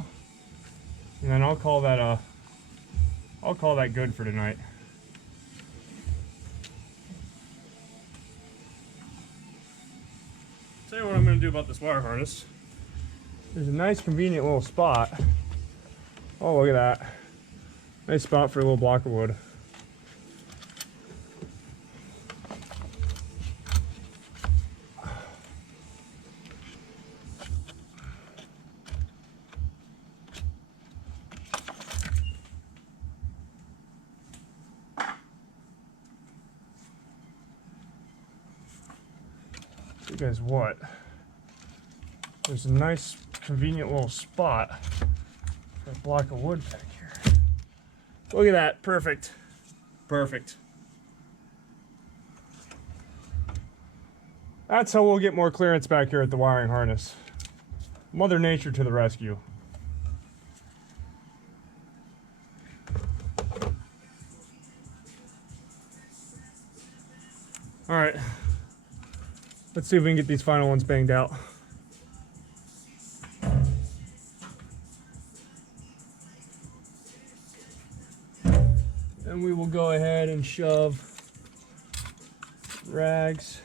and then I'll call that good for tonight. Tell you what I'm going to do about this wire harness. There's a nice convenient little spot. Oh, look at that. Nice spot for a little block of wood. you guys what? There's a nice, convenient little spot for a block of wood back here. Look at that, perfect. Perfect. That's how we'll get more clearance back here at the wiring harness. Mother Nature to the rescue. All right, let's see if we can get these final ones banged out. Then we will go ahead and shove rags.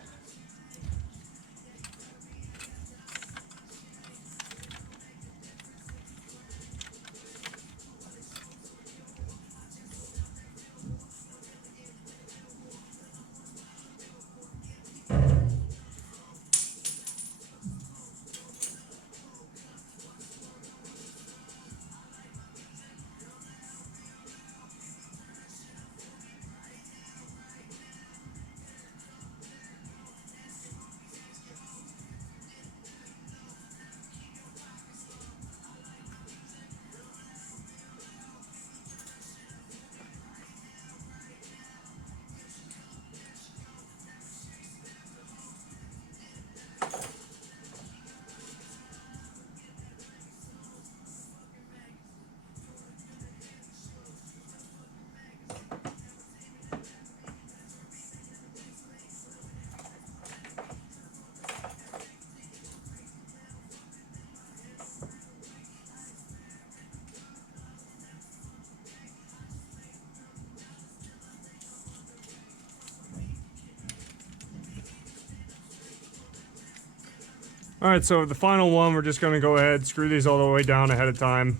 Alright, so the final one, we're just going to go ahead, screw these all the way down ahead of time.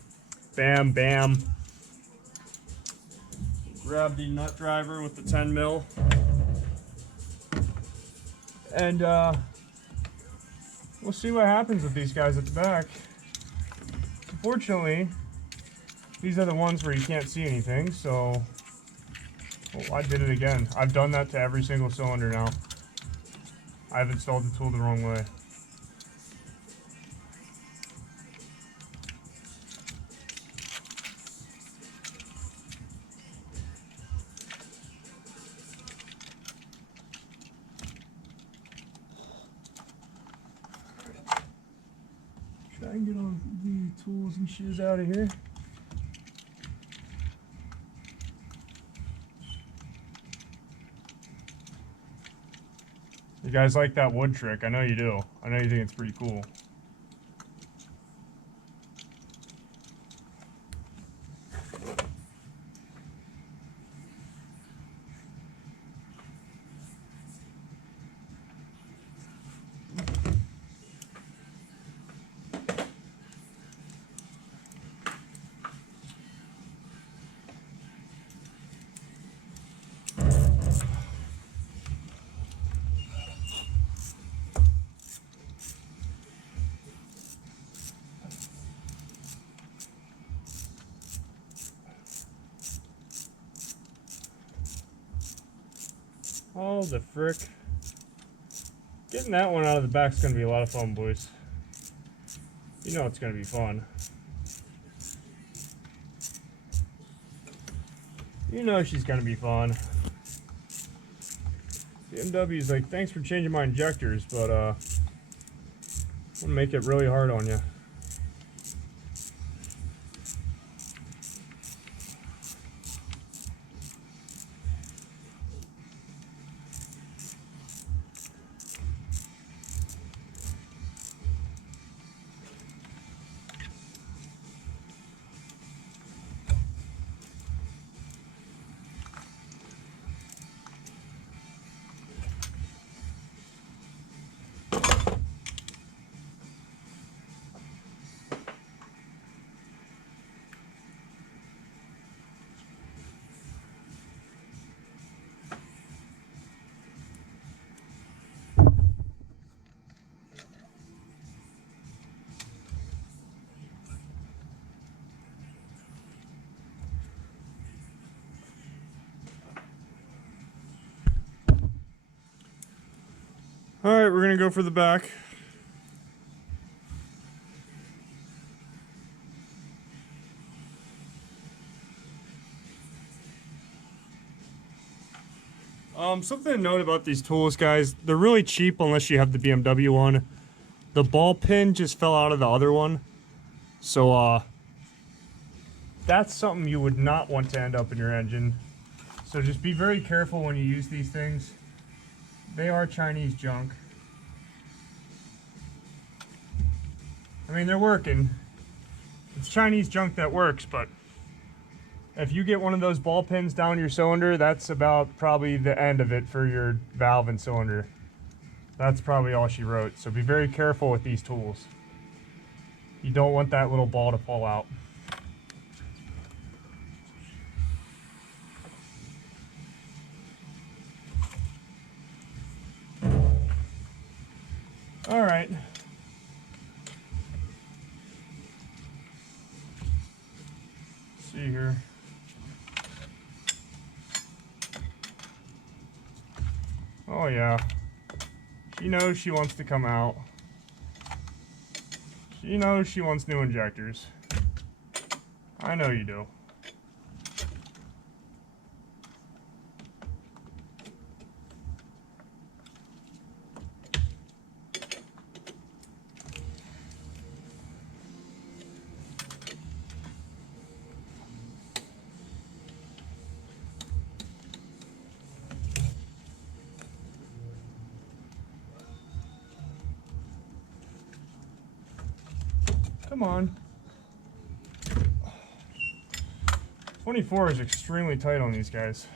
Bam, bam. Grab the nut driver with the 10 mil. And we'll see what happens with these guys at the back. Unfortunately, these are the ones where you can't see anything, so I did it again. I've done that to every single cylinder now. I've installed the tool the wrong way. Try and get all the tools and shoes out of here. You guys like that wood trick? I know you do. I know you think it's pretty cool. Oh, the frick. Getting that one out of the back is going to be a lot of fun, boys. You know it's going to be fun. You know she's going to be fun. BMW's like, thanks for changing my injectors, but I'm going to make it really hard on you. All right, we're gonna go for the back. Something to note about these tools, guys, they're really cheap unless you have the BMW one. The ball pin just fell out of the other one. So, that's something you would not want to end up in your engine. So just be very careful when you use these things. They are Chinese junk. I mean, they're working. It's Chinese junk that works, but if you get one of those ball pins down your cylinder, that's about probably the end of it for your valve and cylinder. That's probably all she wrote. So be very careful with these tools. You don't want that little ball to fall out. All right. Let's see here. Oh yeah. She knows she wants to come out. She knows she wants new injectors. I know you do. Come on. 24 is extremely tight on these guys.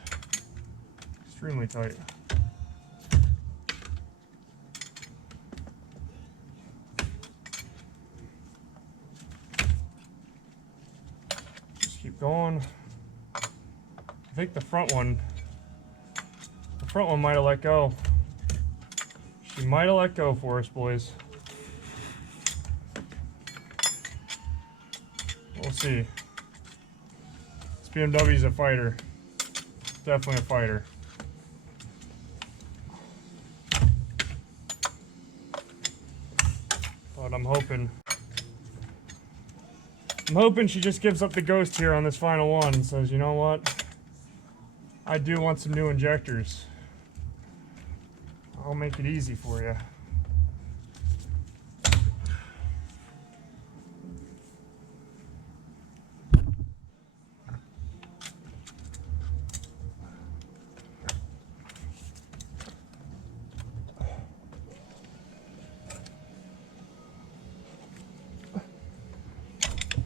Extremely tight. Just keep going. I think the front one might have let go. She might have let go for us, boys. We'll see. This BMW's a fighter. Definitely a fighter. But I'm hoping she just gives up the ghost here on this final one and says, you know what? I do want some new injectors. I'll make it easy for you.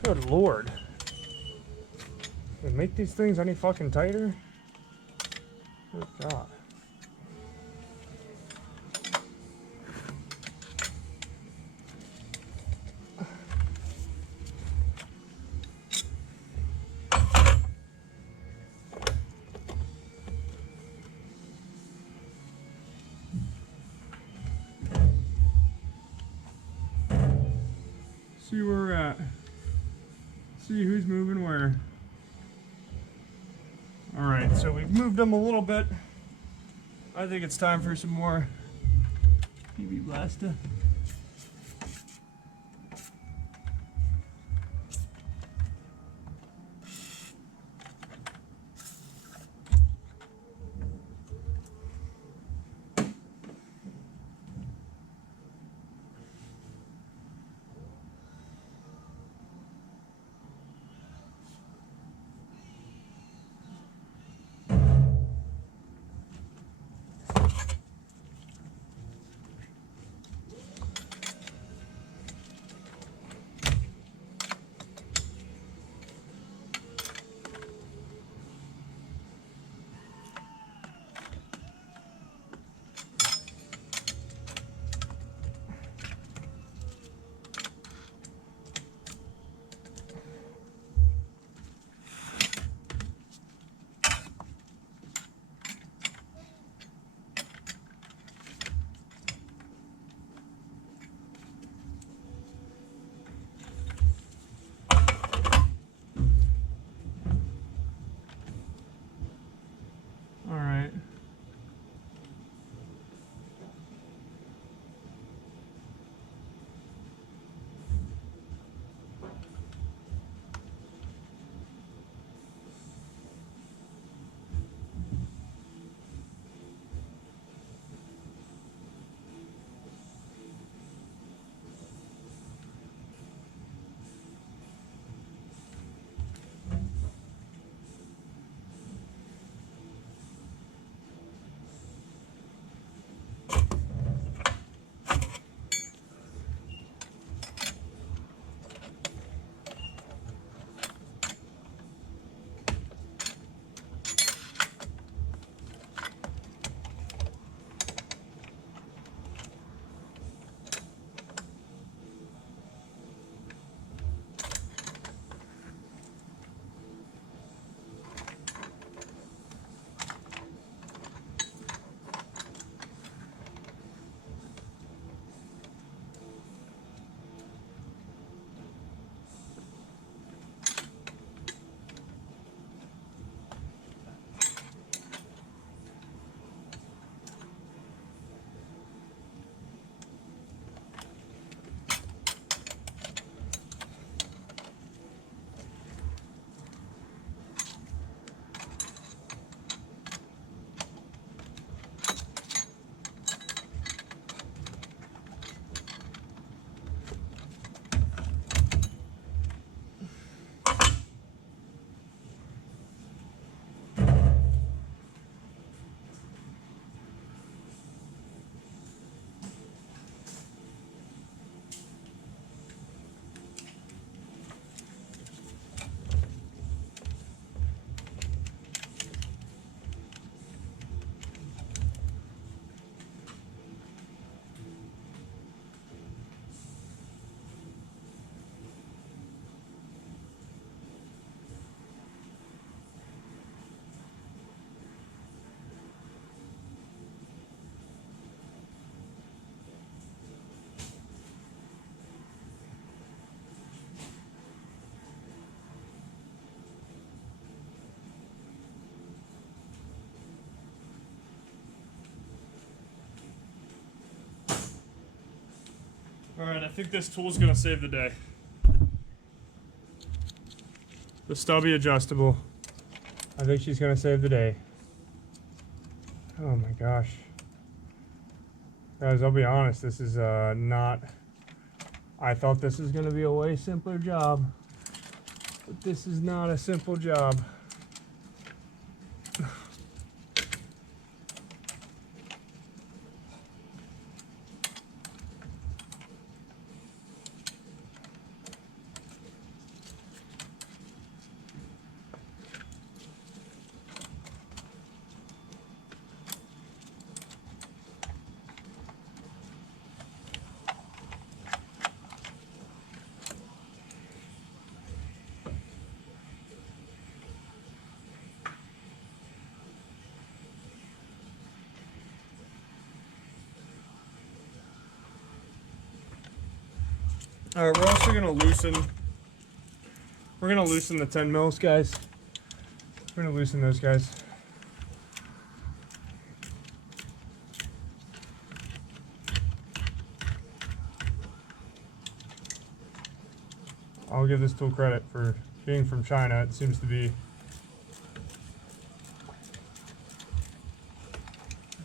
Good Lord. They make these things any fucking tighter? Good God. See where we're at. See who's moving where. Alright, so we've moved them a little bit. I think it's time for some more PB Blasta. Alright, I think this tool's gonna save the day. The stubby adjustable. I think she's gonna save the day. Oh my gosh. Guys, I'll be honest, this is not... I thought this was gonna be a way simpler job. But this is not a simple job. All right, we're also gonna loosen. We're gonna loosen the 10 mils, guys. We're gonna loosen those guys. I'll give this tool credit for being from China. It seems to be.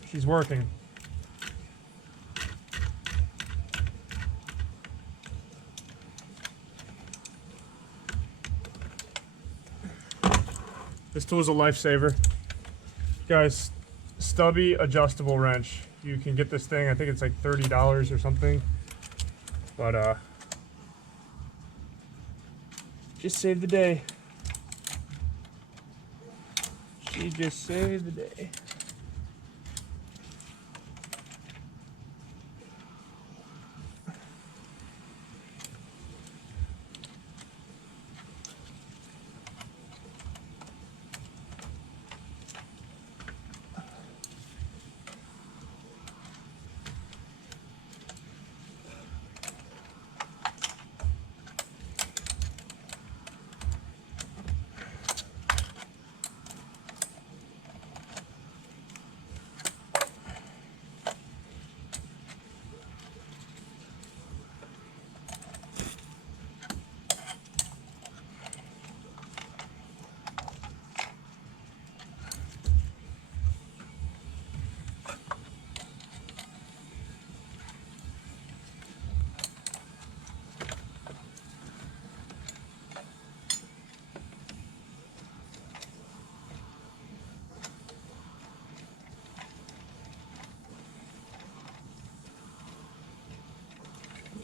She's working. This tool is a lifesaver. Guys, stubby adjustable wrench. You can get this thing, I think it's like $30 or something. But just saved the day. She just saved the day.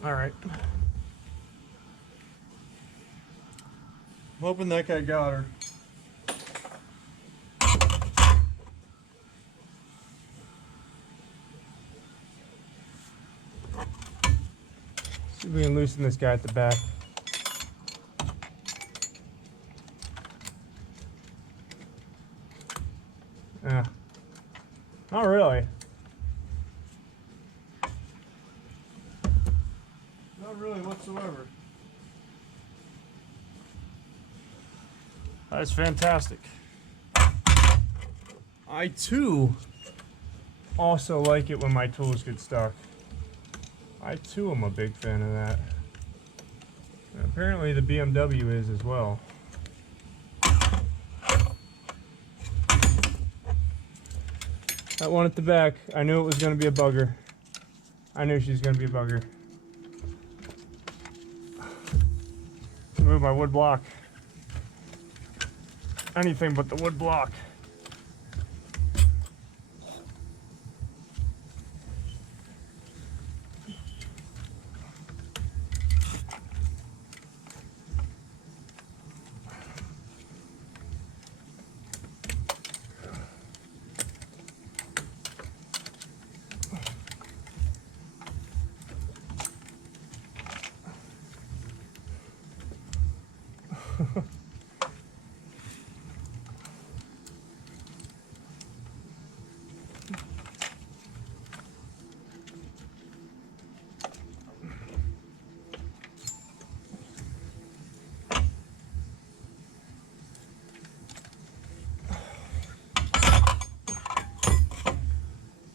All right. I'm hoping that guy got her. See if we can loosen this guy at the back. Yeah. Not really. Not really whatsoever. That's fantastic. I too also like it when my tools get stuck. I too am a big fan of that. And apparently the BMW is as well. That one at the back, I knew it was going to be a bugger. I knew she was going to be a bugger. Move my wood block. Anything but the wood block.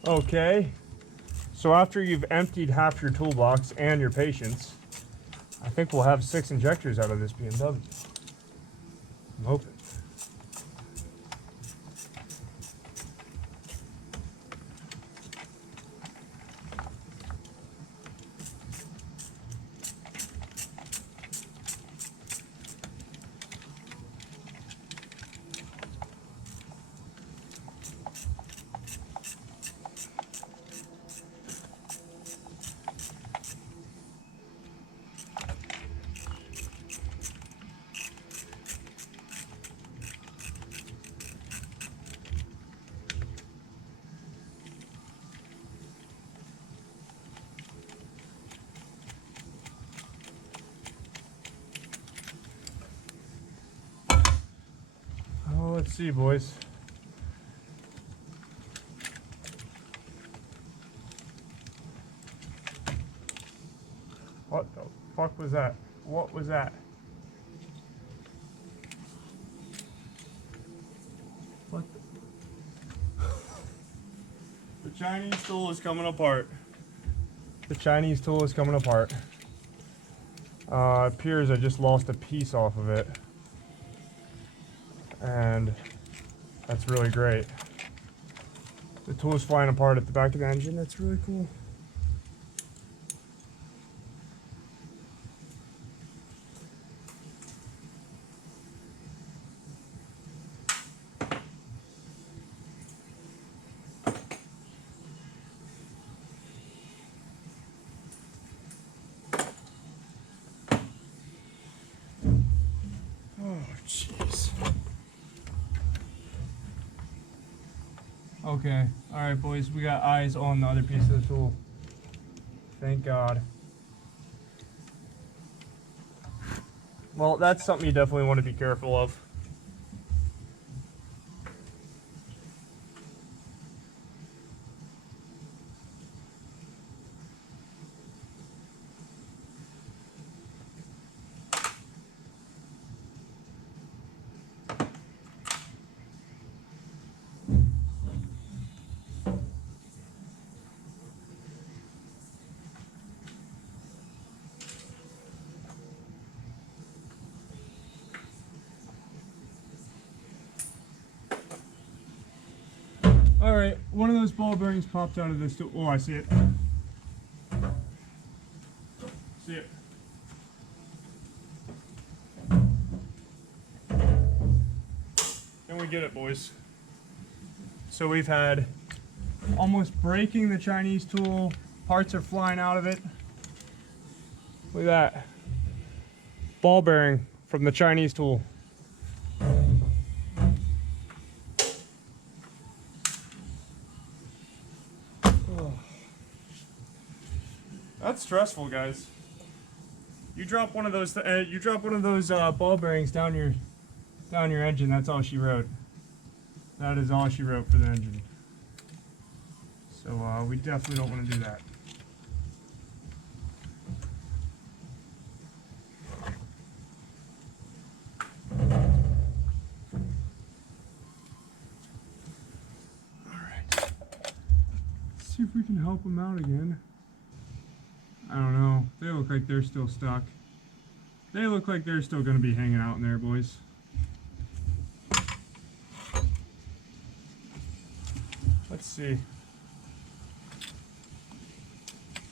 Okay, So after you've emptied half your toolbox and your patience, I think we'll have 6 injectors out of this BMW. I'm hoping. Oh, let's see, boys. What the fuck was that? What was that? What the Chinese tool is coming apart. The Chinese tool is coming apart. It appears I just lost a piece off of it. And that's really great. The tool is flying apart at the back of the engine. That's really cool. Oh, jeez. Okay, alright boys, we got eyes on the other piece of the tool. Thank God. Well, that's something you definitely want to be careful of. Alright, one of those ball bearings popped out of this tool. Oh, I see it. See it. Can we get it, boys? So we've had almost breaking the Chinese tool. Parts are flying out of it. Look at that. Ball bearing from the Chinese tool. That's stressful, guys. You drop one of those. Ball bearings down your engine. That's all she wrote. That is all she wrote for the engine. So we definitely don't want to do that. All right. Let's see if we can help them out again. I don't know. They look like they're still stuck. They look like they're still going to be hanging out in there, boys. Let's see.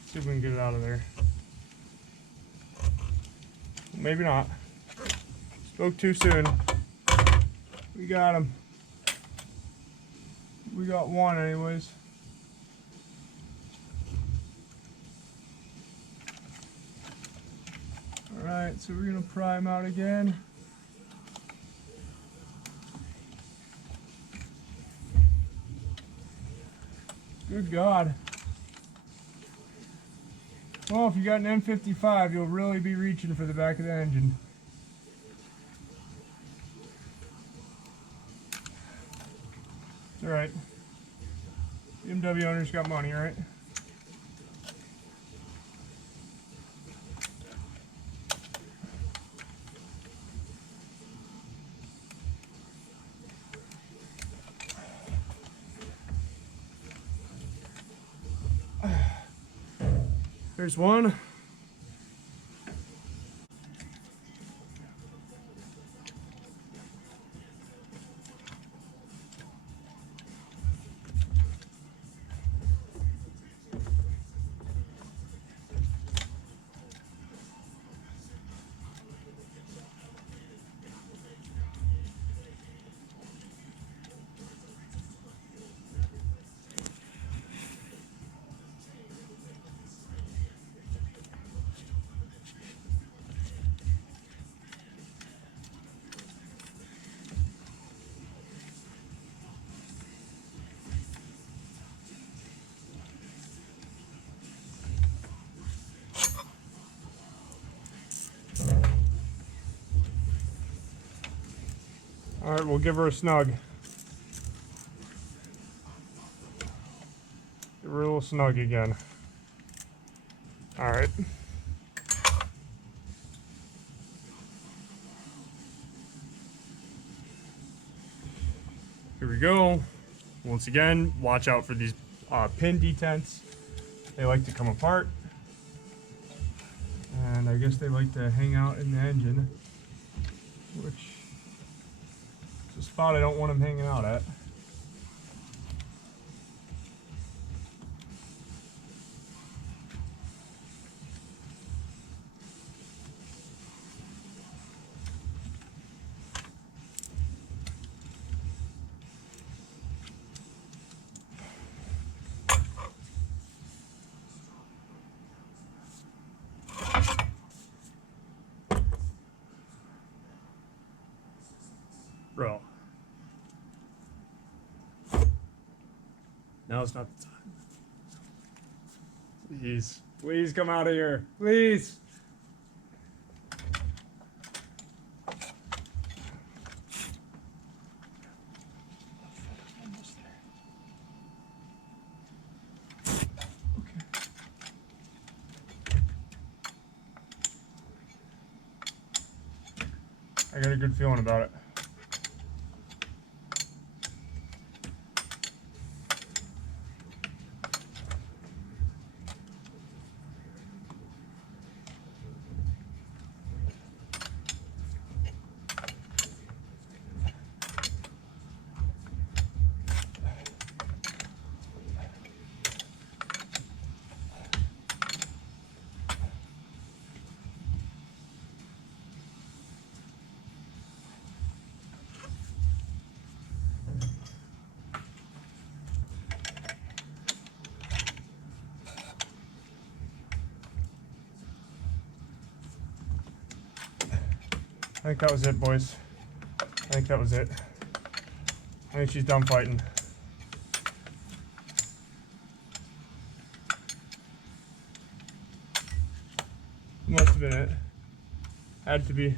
See if we can get it out of there. Maybe not. Spoke too soon. We got him. We got one anyways. Alright, so we're going to pry him out again. Good God. Well, if you got an N55, you'll really be reaching for the back of the engine. It's alright. BMW owners got money, right? Here's one. All right, we'll give her a snug. Give her a little snug again. All right. Here we go. Once again, watch out for these pin detents. They like to come apart. And I guess they like to hang out in the engine, which is a spot I don't want them hanging out at. Bro. Now it's not the time. Please. Please come out of here. Please. I got a good feeling about it. I think that was it, boys. I think that was it. I think she's done fighting. Must have been it. Had to be.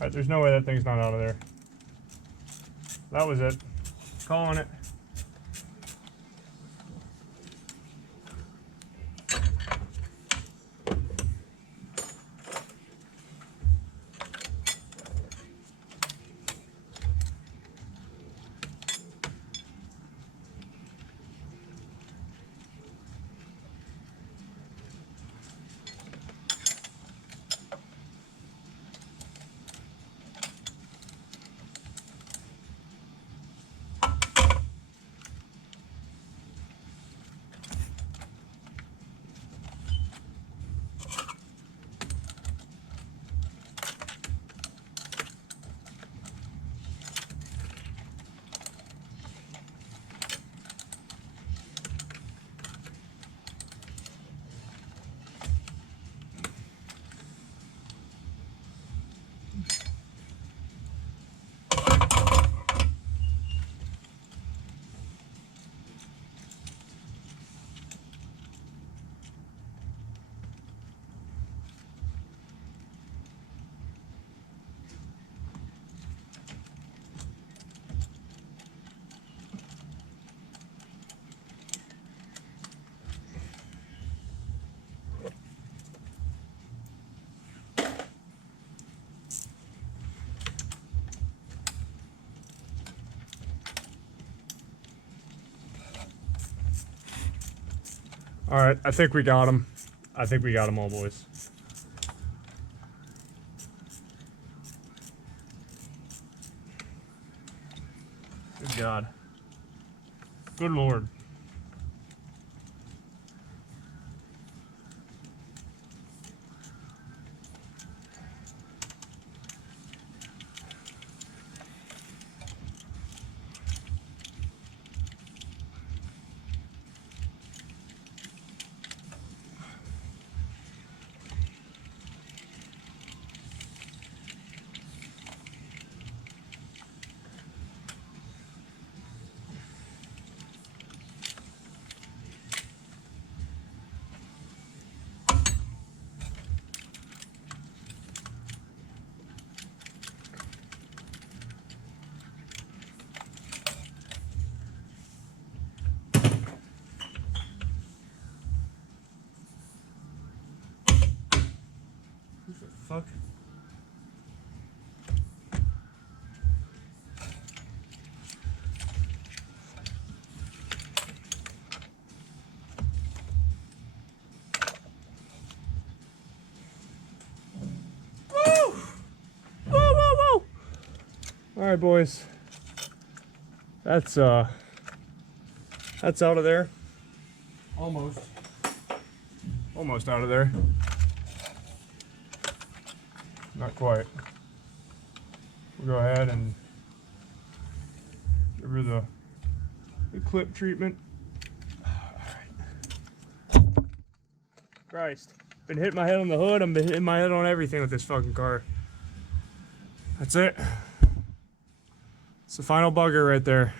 Alright, there's no way that thing's not out of there. That was it. Calling it. All right, I think we got them. I think we got them all, boys. Good God. Good Lord. Fuck. Woo! Whoa, whoa, whoa! All right, boys. That's out of there. Almost out of there. Not quite. We'll go ahead and give her the clip treatment. Alright. Christ. Been hitting my head on the hood, I've been hitting my head on everything with this fucking car. That's it. It's the final bugger right there.